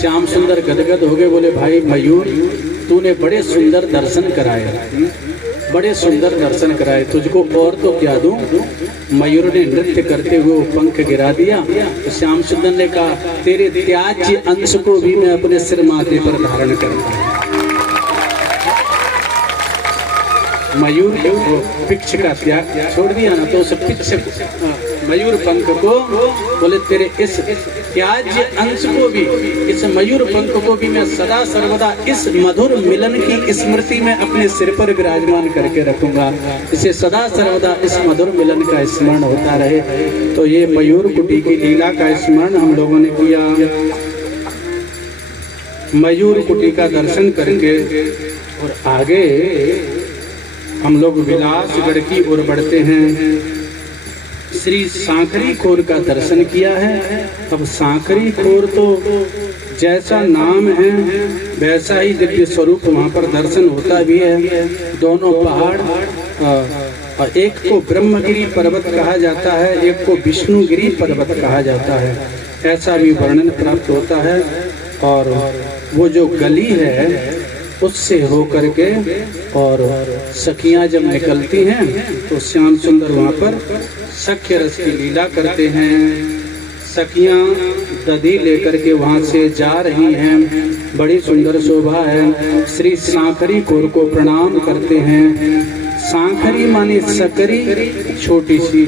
श्याम सुंदर गदगद हो गए, बोले भाई मयूर, तूने बड़े सुंदर दर्शन कराए, बड़े सुंदर दर्शन कराए, तुझको और तो क्या दूं। मयूर ने नृत्य करते हुए पंख गिरा दिया। तो श्याम सुंदर ने कहा, तेरे त्याज्य अंश को भी मैं अपने सिर माथे पर धारण करता हूं। मयूर पिक्ष का त्याग छोड़ दिया ना, तो उस पिक्ष मयूर पंख को बोले, तेरे इस त्याज्य अंश को भी, इस मयूर पंख को भी मैं सदा सर्वदा इस मधुर मिलन की स्मृति में अपने सिर पर विराजमान करके रखूंगा। इसे सदा सर्वदा इस मधुर मिलन का स्मरण होता रहे। तो ये मयूर कुटी की लीला का स्मरण हम लोगों ने किया। मयूर कुटी का दर्शन करके और आगे हम लोग विलासगढ़ की ओर बढ़ते हैं। श्री सांकरी खोर का दर्शन किया है। अब सांकरी खोर तो जैसा नाम है वैसा ही दिव्य स्वरूप वहाँ पर दर्शन होता भी है। दोनों पहाड़, एक को ब्रह्मगिरी पर्वत कहा जाता है, एक को विष्णुगिरी पर्वत कहा जाता है, ऐसा भी वर्णन प्राप्त होता है। और वो जो गली है उससे हो करके और सखियां जब निकलती हैं तो श्याम सुंदर वहाँ पर सख्य रस की लीला करते हैं। सखियां दधी लेकर के वहाँ से जा रही हैं, बड़ी सुंदर शोभा है। श्री सांकरी खोर को प्रणाम करते हैं। सांकरी माने सकरी, छोटी सी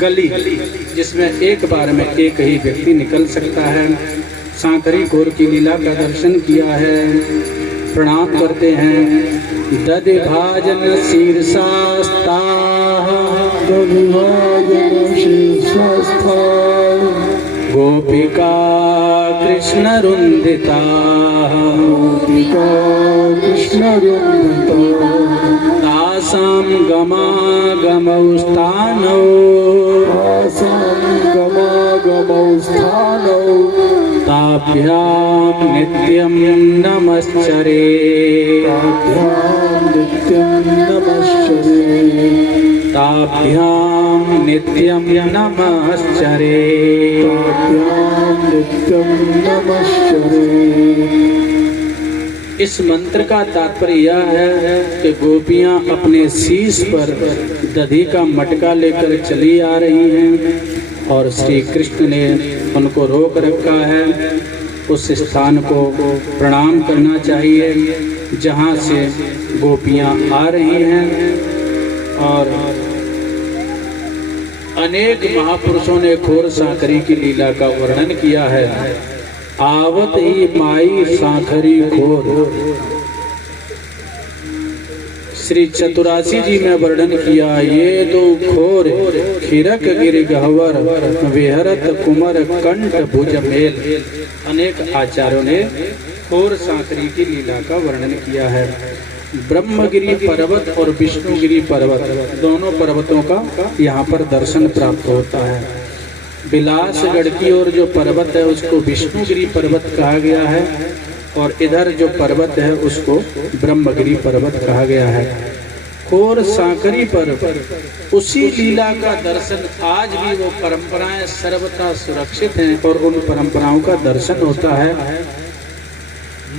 गली जिसमें एक बार में एक ही व्यक्ति निकल सकता है। सांकरी खोर की लीला का दर्शन किया है, प्रणाम करते हैं। दधि भाजन शीर्षास्ता, गोपिका कृष्ण रुंदिता, तासाम गमागमौ स्थानौ, ताभ्यां नित्यं नमश्चरे, ताभ्यां नित्यं नमश्चरे। इस मंत्र का तात्पर्य यह है कि गोपियां अपने शीश पर दधी का मटका लेकर चली आ रही हैं और श्री कृष्ण ने उनको रोक रखा है। उस स्थान को प्रणाम करना चाहिए जहाँ से गोपियां आ रही हैं। और अनेक महापुरुषों ने खोर सांकरी की लीला का वर्णन किया है। आवत ही माई सांकरी खोर, श्री चतुरासी जी में वर्णन किया। ये दो खोर खिरक गिर गहवर, विहरत कुमर कंठ भुज मेल। अनेक आचार्यों ने खोर सांकरी की लीला का वर्णन किया है। ब्रह्मगिरी पर्वत और विष्णुगिरी पर्वत, दोनों पर्वतों का यहाँ पर दर्शन प्राप्त होता है। विलासगढ़ की ओर जो पर्वत है उसको विष्णुगिरी पर्वत कहा गया है और इधर जो पर्वत है उसको ब्रह्मगिरी पर्वत कहा गया है। खोर सांकरी पर उसी लीला का दर्शन, आज भी वो परंपराएं सर्वथा सुरक्षित हैं और उन परंपराओं का दर्शन होता है।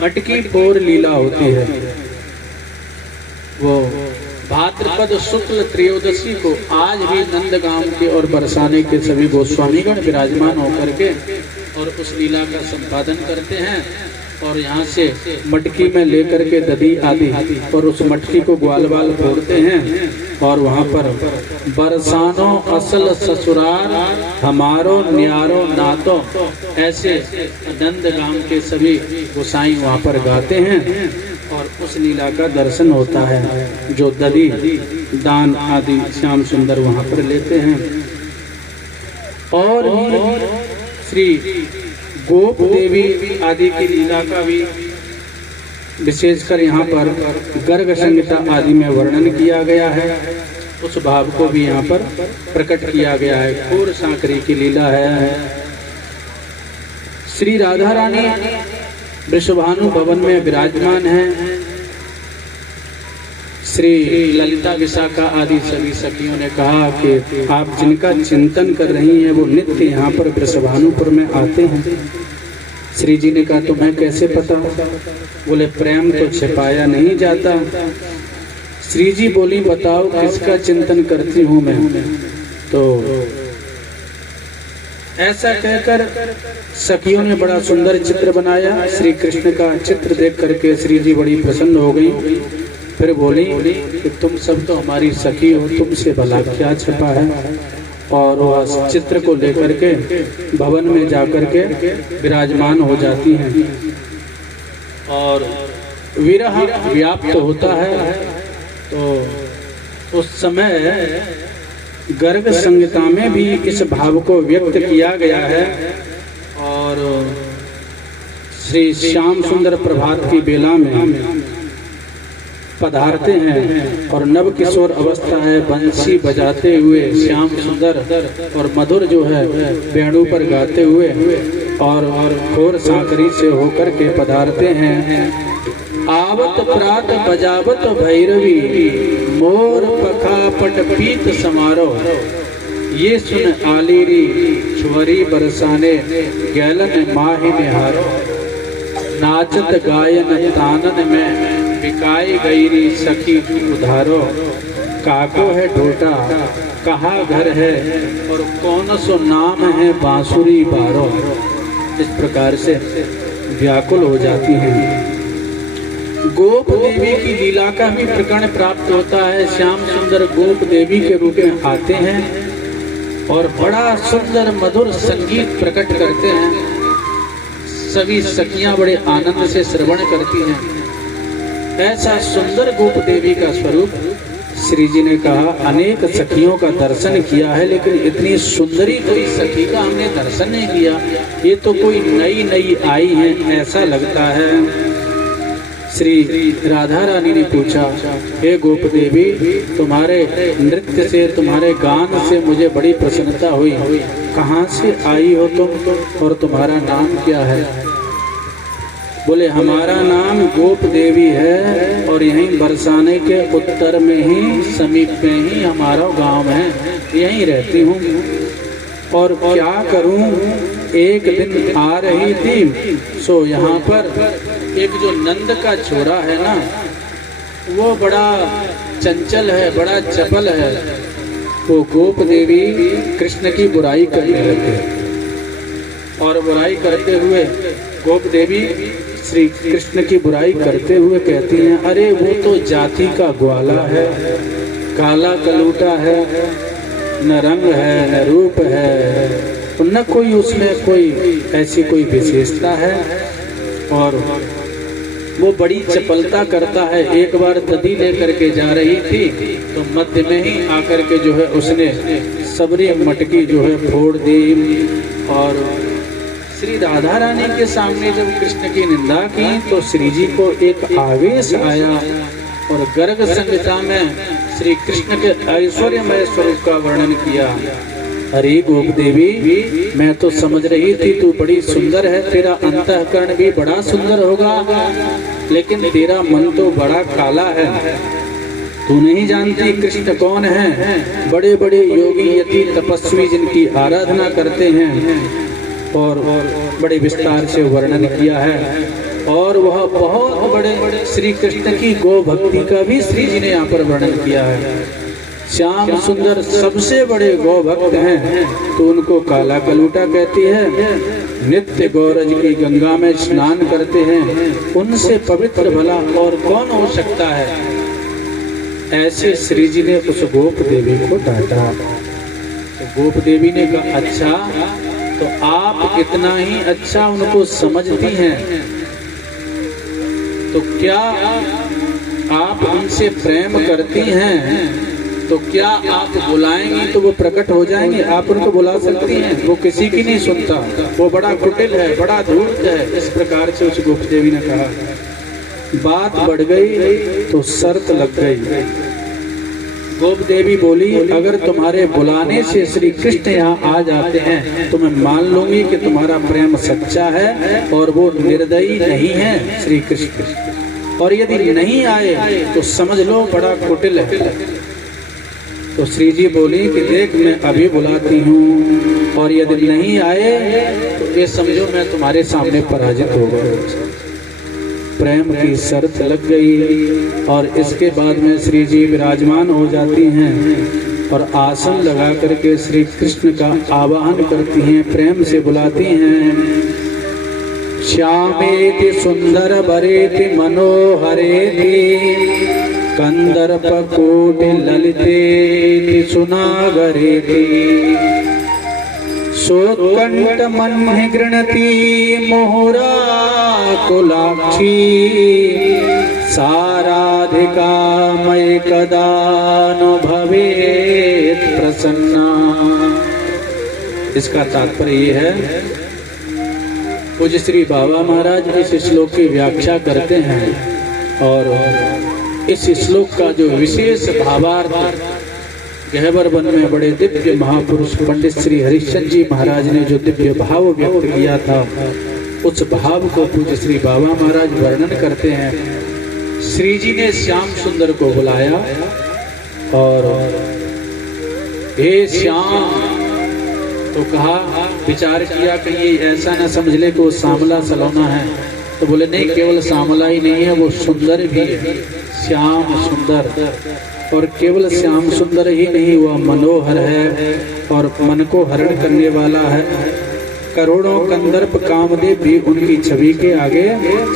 मटकी फोर लीला होती है, वो भाद्रपद शुक्ल त्रयोदशी को आज भी नंदगांव के और बरसाने के सभी गोस्वामीगण विराजमान होकर के और उस लीला का संपादन करते हैं। और यहाँ से मटकी में लेकर के दधी आदि और उस मटकी को ग्वालवाल फोड़ते हैं और वहाँ पर बरसानो असल ससुराल हमारो न्यारो नातो, ऐसे नंदगांव के सभी गोसाई वहाँ पर गाते हैं और उस लीला का दर्शन होता है। जो दधी दान आदि श्याम सुंदर वहाँ पर लेते हैं। और भी श्री गोप देवी आदि की लीला का भी विशेषकर यहाँ पर गर्ग संहिता आदि में वर्णन किया गया है। उस भाव को भी यहाँ पर प्रकट किया गया है। घोर सांकरी की लीला है। श्री राधा रानी वृषभानु भवन में विराजमान है। श्री ललिता विशाखा आदि सभी सखियों ने कहा कि आप जिनका चिंतन कर रही हैं वो नित्य यहाँ पर वृषभानुपुर में आते हैं। श्री जी ने कहा तुम्हें कैसे पता? बोले प्रेम तो छिपाया नहीं जाता। श्री जी बोली बताओ किसका चिंतन करती हूँ मैं? तो ऐसा कहकर सखियों ने बड़ा सुंदर चित्र बनाया। श्री कृष्ण का चित्र देख करके श्री जी बड़ी प्रसन्न हो गई। फिर बोली कि तुम सब तो हमारी सखी हो, तुमसे भला क्या छिपा है। और वह चित्र को लेकर के भवन में जाकर के विराजमान हो जाती हैं और विरह व्याप्त होता है। तो उस समय गर्ग संहिता में भी इस भाव को व्यक्त किया गया है। और श्री श्याम सुंदर प्रभात की बेला में पधारते हैं और नव किशोर अवस्था है, बंसी बजाते हुए श्याम सुंदर और मधुर जो है वेणु पर गाते हुए और घोर सांकरी से होकर के पधारते हैं। आवत प्रात बजावत भैरवी मोर पखापट पीत समारोह, ये सुन आलीरी छुवरी बरसाने गैलन माहि निहारो, नाचत गायन तानन में बिकाई गईरी सखी उधारो, काको है ढोटा कहाँ घर है और कौन सो नाम है बांसुरी बारो। इस प्रकार से व्याकुल हो जाती हैं। गोप देवी की लीला का भी प्रकरण प्राप्त होता है। श्याम सुंदर गोप देवी के रूप में आते हैं और बड़ा सुंदर मधुर संगीत प्रकट करते हैं। सभी सखियां बड़े आनंद से श्रवण करती हैं। ऐसा सुंदर गोप देवी का स्वरूप श्री जी ने कहा अनेक सखियों का दर्शन किया है, लेकिन इतनी सुंदरी कोई सखी का हमने दर्शन नहीं किया। ये तो कोई नई नई आई है ऐसा लगता है। श्री राधा रानी ने पूछा, हे गोप देवी, तुम्हारे नृत्य से तुम्हारे गान से मुझे बड़ी प्रसन्नता हुई। कहाँ से आई हो तुम और तुम्हारा नाम क्या है? बोले हमारा नाम गोप देवी है और यहीं बरसाने के उत्तर में ही समीप में ही हमारा गांव है, यहीं रहती हूँ। और क्या करूँ, एक दिन आ रही थी सो यहाँ पर एक जो नंद का छोरा है ना, वो बड़ा चंचल है, बड़ा चपल है। वो गोप देवी कृष्ण की बुराई करने लगे और बुराई करते हुए गोप देवी श्री कृष्ण की बुराई करते हुए कहती हैं, अरे वो तो जाति का ग्वाला है, काला कलूटा है, न रंग है न रूप है, न कोई उसमें कोई ऐसी कोई विशेषता है। और वो बड़ी चपलता करता है। एक बार दधी लेकर के जा रही थी तो मध्य में ही आकर के जो है उसने सबरी मटकी जो है फोड़ दी। और श्री राधा रानी के सामने जब कृष्ण की निंदा की तो श्री जी को एक आवेश आया और गर्ग संहिता में श्री कृष्ण के ऐश्वर्यमय स्वरूप का वर्णन किया। अरे गोप देवी, मैं तो समझ रही थी तू बड़ी सुंदर है, तेरा अंतःकरण भी बड़ा सुंदर होगा, लेकिन तेरा मन तो बड़ा काला है। तू नहीं जानती कृष्ण कौन है? बड़े बड़े योगी यति तपस्वी जिनकी आराधना करते हैं और बड़े विस्तार से वर्णन किया है। और वह बहुत बड़े श्री कृष्ण की गो भक्ति का भी श्री जी ने यहाँ पर वर्णन किया है। श्याम सुंदर सबसे बड़े गौ भक्त हैं तो उनको काला कलूटा कहती है। नित्य गौरज की गंगा में स्नान करते हैं, उनसे पवित्र भला और कौन हो सकता है? ऐसे श्री जी ने उस गोप देवी को डांटा। तो गोप देवी ने कहा, अच्छा तो आप इतना ही अच्छा उनको समझती हैं, तो क्या आप उनसे प्रेम करती हैं? तो क्या आप बुलाएंगी तो वो प्रकट हो जाएंगे? आप उनको बुला सकती हैं? वो किसी की नहीं सुनता, वो बड़ा कुटिल है, बड़ा धूर्त है। इस प्रकार से उस गोप देवी ने कहा। बात बढ़ गई तो शर्त लग गई। गोप देवी बोली, अगर तुम्हारे बुलाने से श्री कृष्ण यहाँ आ जाते हैं तो मैं मान लूंगी कि तुम्हारा प्रेम सच्चा है और वो निर्दयी नहीं है श्री कृष्ण, और यदि नहीं आए तो समझ लो बड़ा कुटिल है। तो श्री जी बोली कि देख मैं अभी बुलाती हूँ, और यदि नहीं आए तो ये समझो मैं तुम्हारे सामने पराजित हो गया। प्रेम की शर्त लग गई और इसके बाद में श्री जी विराजमान हो जाती हैं और आसन लगा करके श्री कृष्ण का आवाहन करती हैं, प्रेम से बुलाती हैं। श्यामेति सुंदर भरेति मनोहरेति कंदर्प कोटि ललितेति सुनागरेति सोत्कंठ मन गृणति मोहरा कुलाक्षी साराधिका मयि कदा नु भवेत् प्रसन्ना। इसका तात्पर्य ये है, पूज्य श्री बाबा महाराज इस श्लोक की व्याख्या करते हैं और इस श्लोक का जो विशेष भावार्थ गहबर वन में बड़े दिव्य महापुरुष पंडित श्री हरिश्चंद्र जी महाराज ने जो दिव्य भाव व्यक्त किया था, उस भाव को पूज्य श्री बाबा महाराज वर्णन करते हैं। श्री जी ने श्याम सुंदर को बुलाया और हे श्याम तो कहा, विचार किया कहीं ऐसा ना समझ ले कि वो सांवला सलोना है, तो बोले नहीं, केवल सांवला ही नहीं है, वो सुंदर भी है, श्याम सुंदर। और केवल श्याम सुंदर ही नहीं, वह मनोहर है और मन को हरण करने वाला है। करोड़ों कंदर्प कामदेव भी उनकी छवि के आगे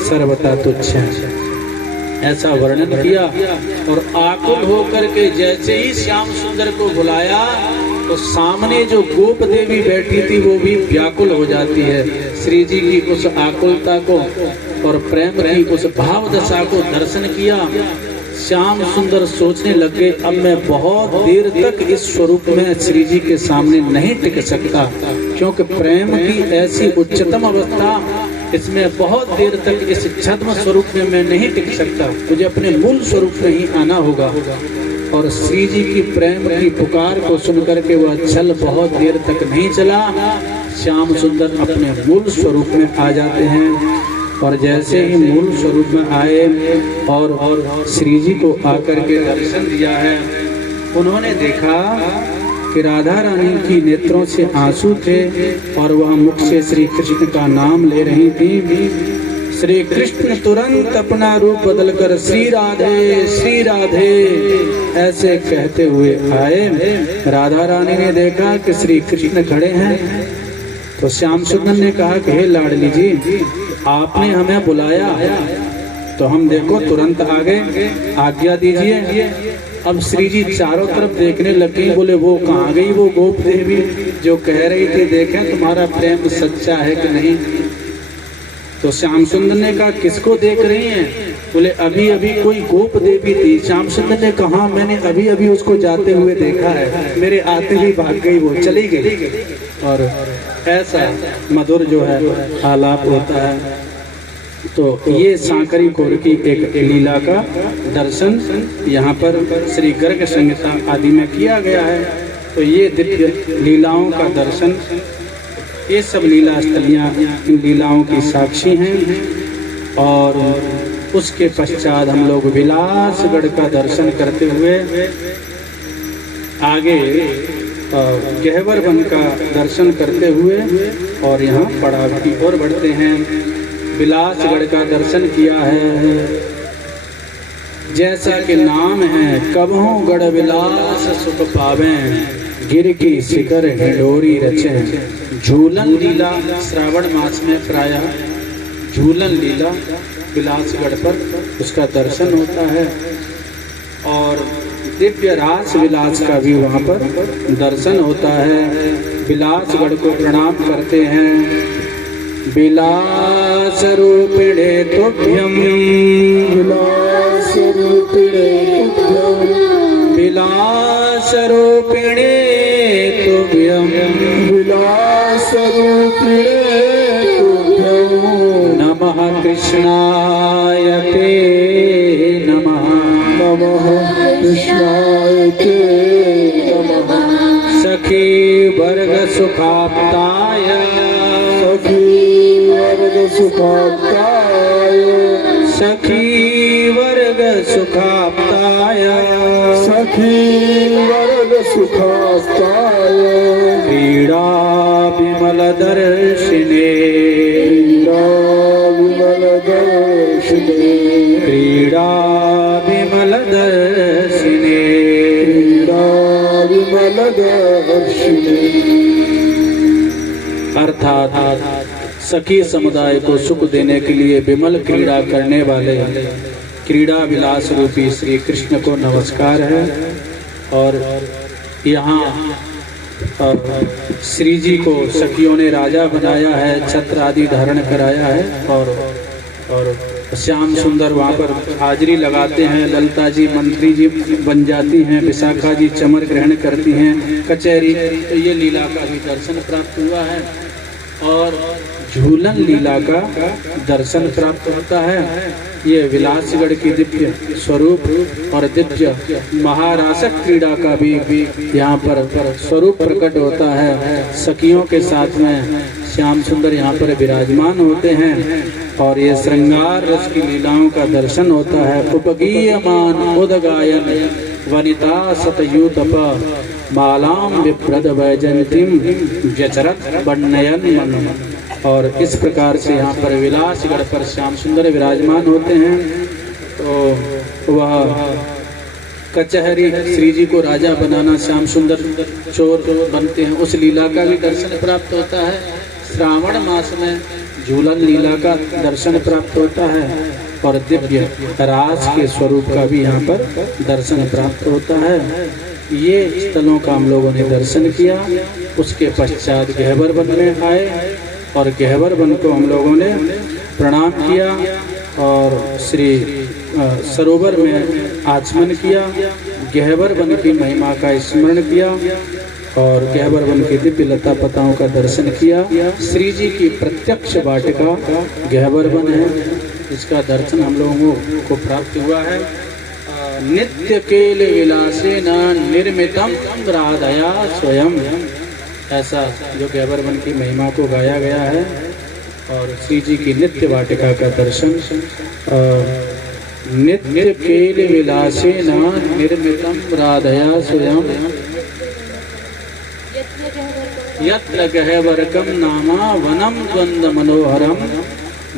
सर्वथा तुच्छ है, ऐसा वर्णन किया। और आकुल होकर के जैसे ही श्याम सुंदर को बुलाया तो सामने जो गोप देवी बैठी थी वो भी व्याकुल हो जाती है। श्री जी की उस आकुलता को और प्रेम की उस भाव दशा को दर्शन किया। श्याम सुंदर सोचने लगे, अब मैं बहुत देर तक इस स्वरूप में श्री जी के सामने नहीं टिक सकता, क्योंकि प्रेम की ऐसी उच्चतम अवस्था, इसमें बहुत देर तक इस छद्म स्वरूप में मैं नहीं टिक सकता, मुझे अपने मूल स्वरूप में ही आना होगा। और श्री जी की प्रेम की पुकार को सुनकर के वह छल बहुत देर तक नहीं चला। श्याम सुंदर अपने मूल स्वरूप में आ जाते हैं और जैसे ही मूल स्वरूप में आए और श्री जी को आकर के दर्शन दिया है, उन्होंने देखा कि राधा रानी की नेत्रों से आंसू थे और वह मुख से श्री कृष्ण का नाम ले रही थी। श्री कृष्ण तुरंत अपना रूप बदलकर श्री राधे ऐसे कहते हुए आए। राधा रानी ने देखा कि श्री कृष्ण खड़े हैं तो श्याम सुंदर ने कहा कि हे लाडली जी, आपने हमें बुलाया तो हम देखो तुरंत आ गए, आज्ञा दीजिए। अब श्री जी चारों तरफ देखने लगी, बोले वो कहाँ गई वो गोप देवी जो कह रही थी देखें तुम्हारा प्रेम सच्चा है कि नहीं। तो श्याम सुंदर ने कहा किसको देख रही हैं? बोले अभी अभी कोई गोप देवी थी। श्याम सुंदर ने कहा मैंने अभी अभी उसको जाते हुए देखा है, मेरे आते ही भाग गई, वो चली गई। और ऐसा मधुर जो है आलाप होता है। तो ये सांकरी कोर की एक लीला का दर्शन यहाँ पर श्री गर्ग संहिता आदि में किया गया है। तो ये दिव्य लीलाओं का दर्शन, ये सब लीला स्थलियाँ लीलाओं की साक्षी हैं। और उसके पश्चात हम लोग विलासगढ़ का दर्शन करते हुए आगे गहवर वन का दर्शन करते हुए और यहाँ पड़ाव की ओर बढ़ते हैं। विलासगढ़ का दर्शन किया है, जैसा कि नाम है कबहू गढ़ विलास सुख पावें, गिर की शिखर हिडोरी रचें। झूलन लीला श्रावण मास में प्रायः झूलन लीला विलासगढ़ पर उसका दर्शन होता है और दिव्य रास विलास का भी वहाँ पर दर्शन होता है। विलासगढ़ को प्रणाम करते हैं। विलास रूपिणे तुभ्यं, विलास रूपिणे तुभ्यं, विलास रूपिणे तुभ्यं विलासरूपिणे तुभ्यं नमः कृष्णाय ते नमः नमः कृष्णाय ते नमः सखी वर्ग सुखाप्ताय सखी वर्ग सुखाप्ताय सखी वर्ग सुखाप्ताय सखी वर्ग सुखाप्ताय क्रीडा विमल दर्शिने विमल दर्शिने क्रीडा विमल दर्शिने विमल दर्शिने। अर्थात सखी समुदाय को सुख देने के लिए विमल क्रीड़ा करने वाले क्रीड़ा विलास रूपी श्री कृष्ण को नमस्कार है। और यहाँ श्री जी को सखियों ने राजा बनाया है, छत्र आदि धारण कराया है और श्याम सुंदर वहाँ पर हाजिरी लगाते हैं। ललिता जी मंत्री जी बन जाती हैं, विशाखा जी चमर ग्रहण करती हैं, कचहरी तो ये लीला का भी दर्शन प्राप्त हुआ है और झूलन लीला का दर्शन प्राप्त होता है। ये विलासगढ़ की दिव्य स्वरूप और दिव्य महारासक क्रीड़ा का भी यहाँ पर स्वरूप प्रकट होता है। सखियों के साथ में श्याम सुंदर यहाँ पर विराजमान होते हैं और ये श्रृंगार रस की लीलाओं का दर्शन होता है। उपगीयमान उदगायन वनिता सतयूतप मालाम विप्रद वैजंतीम व्यचरत वर्णयन मन। और इस प्रकार से यहाँ पर विलासगढ़ पर श्याम सुंदर विराजमान होते हैं। तो वह कचहरी श्री जी को राजा बनाना, श्याम सुंदर चोर बनते हैं, उस लीला का भी दर्शन प्राप्त होता है। श्रावण मास में झूलन लीला का दर्शन प्राप्त होता है और दिव्य रास के स्वरूप का भी यहाँ पर दर्शन प्राप्त होता है। ये स्थलों का हम लोगों ने दर्शन किया। उसके पश्चात गहबर वन में आए और गहवर वन को हम लोगों ने प्रणाम किया और श्री सरोवर में आचमन किया। गहवर वन की महिमा का स्मरण किया और गहवर वन की दिव्य लता पताओं का दर्शन किया। श्री जी की प्रत्यक्ष वाटिका गहवर वन है, इसका दर्शन हम लोगों को प्राप्त हुआ है। नित्य केल विलासेन निर्मितम राधया स्वयं, ऐसा जो गहवर वन की महिमा को गाया गया है। और श्री जी की नित्य वाटिका का दर्शन। नित्य केल विलासेन निर्मितम राधया स्वयं यत्र गहवरकम नामा वनम द्वंद मनोहरम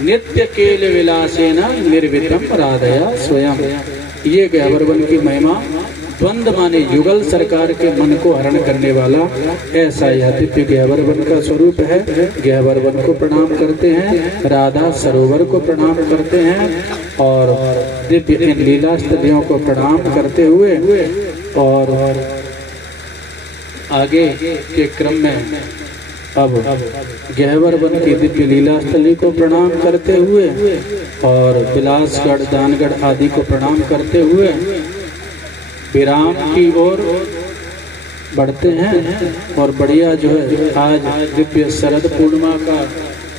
नित्य केल विलासेन निर्मितम राधया स्वयं। ये गहवर वन की महिमा द्वंद माने युगल सरकार के मन को हरण करने वाला ऐसा यह दिव्य गहवर वन का स्वरूप है। गहवर वन को प्रणाम करते हैं, राधा सरोवर को प्रणाम करते हैं और दिव्य इन लीला स्थलियों को प्रणाम करते हुए और आगे के क्रम में अब गहवर वन की दिव्य लीला स्थली को प्रणाम करते हुए और बिलासगढ़ दानगढ़ आदि को प्रणाम करते हुए विराम की ओर बढ़ते हैं। और बढ़िया जो है आज दिव्य शरद पूर्णिमा का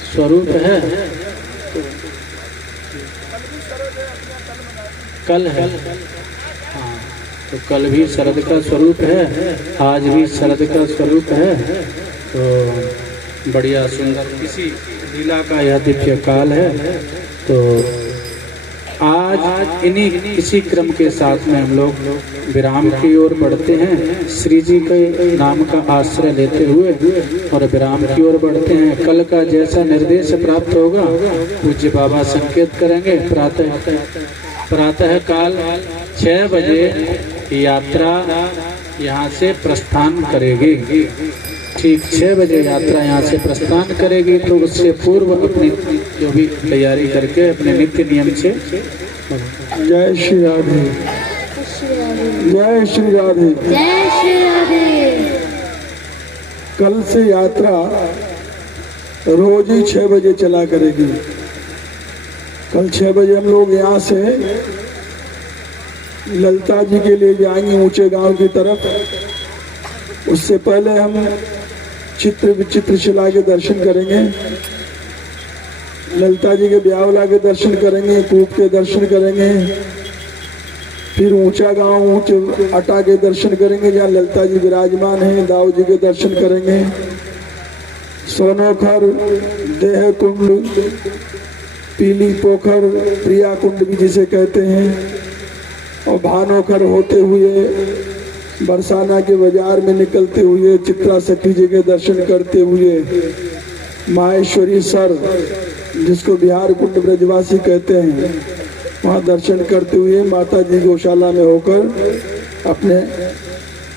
स्वरूप है। कल है, हाँ, तो कल भी शरद का स्वरूप है, आज भी शरद का स्वरूप है। तो बढ़िया सुंदर इसी लीला का यह दिव्य काल है। तो आज इन्हीं इसी क्रम के साथ में हम लोग विराम की ओर बढ़ते हैं। श्री जी के नाम का आश्रय लेते हुए और विराम की ओर बढ़ते हैं। कल का जैसा निर्देश प्राप्त होगा पूज्य बाबा संकेत करेंगे। प्रातः काल 6 बजे यात्रा यहाँ से प्रस्थान करेगी। ठीक 6 बजे यात्रा यहाँ से प्रस्थान करेगी। तो उससे पूर्व अपनी जो भी तैयारी करके अपने नित्य नियम से जय श्री राधे, जय श्री राधे, जय श्री राधे। कल से यात्रा रोज ही 6 बजे चला करेगी। कल 6 बजे हम लोग यहाँ से ललिता जी के लिए जाएंगे ऊंचे गांव की तरफ। उससे पहले हम चित्र विचित्र शिला के दर्शन करेंगे, ललिता जी के ब्यावला के दर्शन करेंगे, कूप के दर्शन करेंगे, फिर ऊंचा गांव ऊंचे अटा के दर्शन करेंगे जहाँ ललिता जी विराजमान हैं, दाऊ जी के दर्शन करेंगे। सोनोखर, देह कुंड, पीली पोखर, प्रिया कुंड भी जिसे कहते हैं, और भानोखर होते हुए बरसाना के बाजार में निकलते हुए चित्रा सखी जी के दर्शन करते हुए माहेश्वरी सर जिसको बिहार कुंड ब्रजवासी कहते हैं वहाँ दर्शन करते हुए माता जी गौशाला में होकर अपने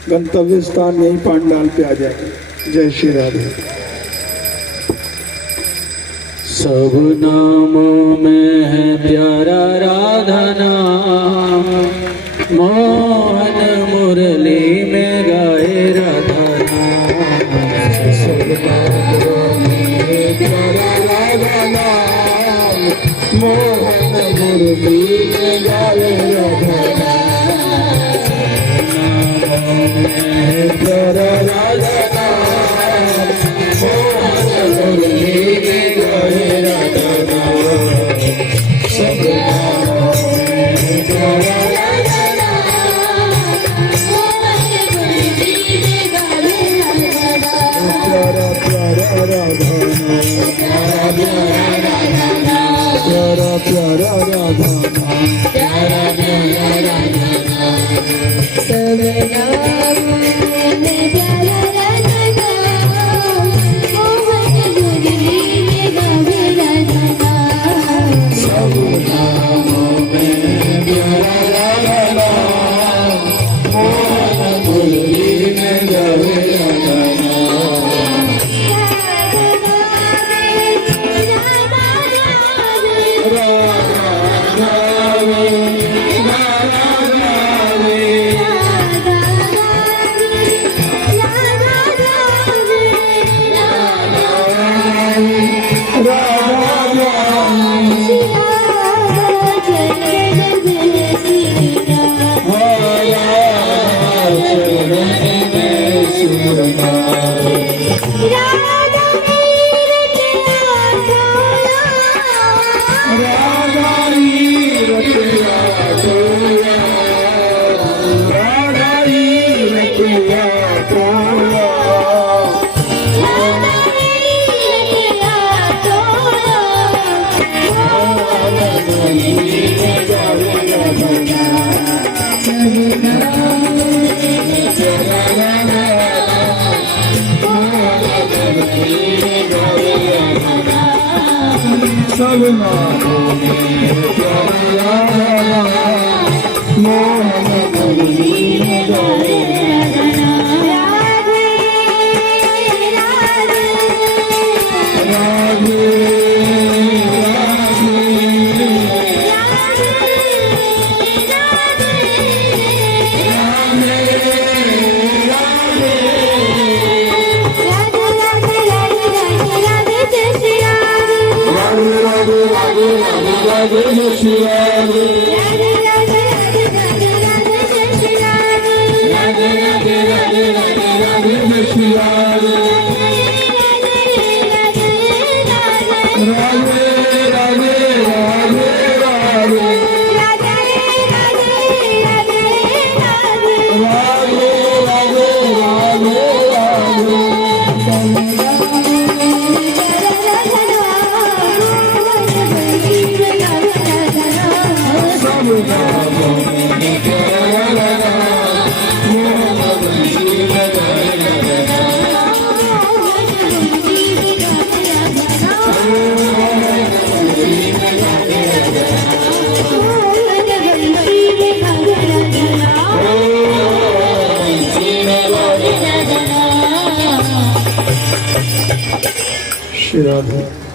गंतव्य स्थान यही पांडाल पे आ जाएंगे। जय श्री राधे। सब नामों में है प्यारा राधा नाम, मोहन मुरली में गाए राधा नाम। सब नामों में है प्यारा राधा नाम, मोहन मुरली में गाए राधा नाम। नामों में है प्यारा राधा नाम, मोहन मुरली में गाए राधा नाम। सब नामों में है प्यारा प्यारा प्यारा राधा नाम, प्यारा प्यारा राधा नाम, प्यारा प्यारा राधा नाम। सब नामों में प्यारा राधा नाम, मोहन मुरली में गावे राधा नाम। सब नामों में प्यारा राधा नाम, मोहन मुरली में गावे राधा नाम। सब नामों में प्यारा राधा नाम, मोहन मुरली में गावे राधा नाम। राधे राधे श्री राधे, राधे राधे राधे राधे जय श्री राधे, राधे राधे राधे राधे राधे श्री राधे, राधे राधे श्री राधे।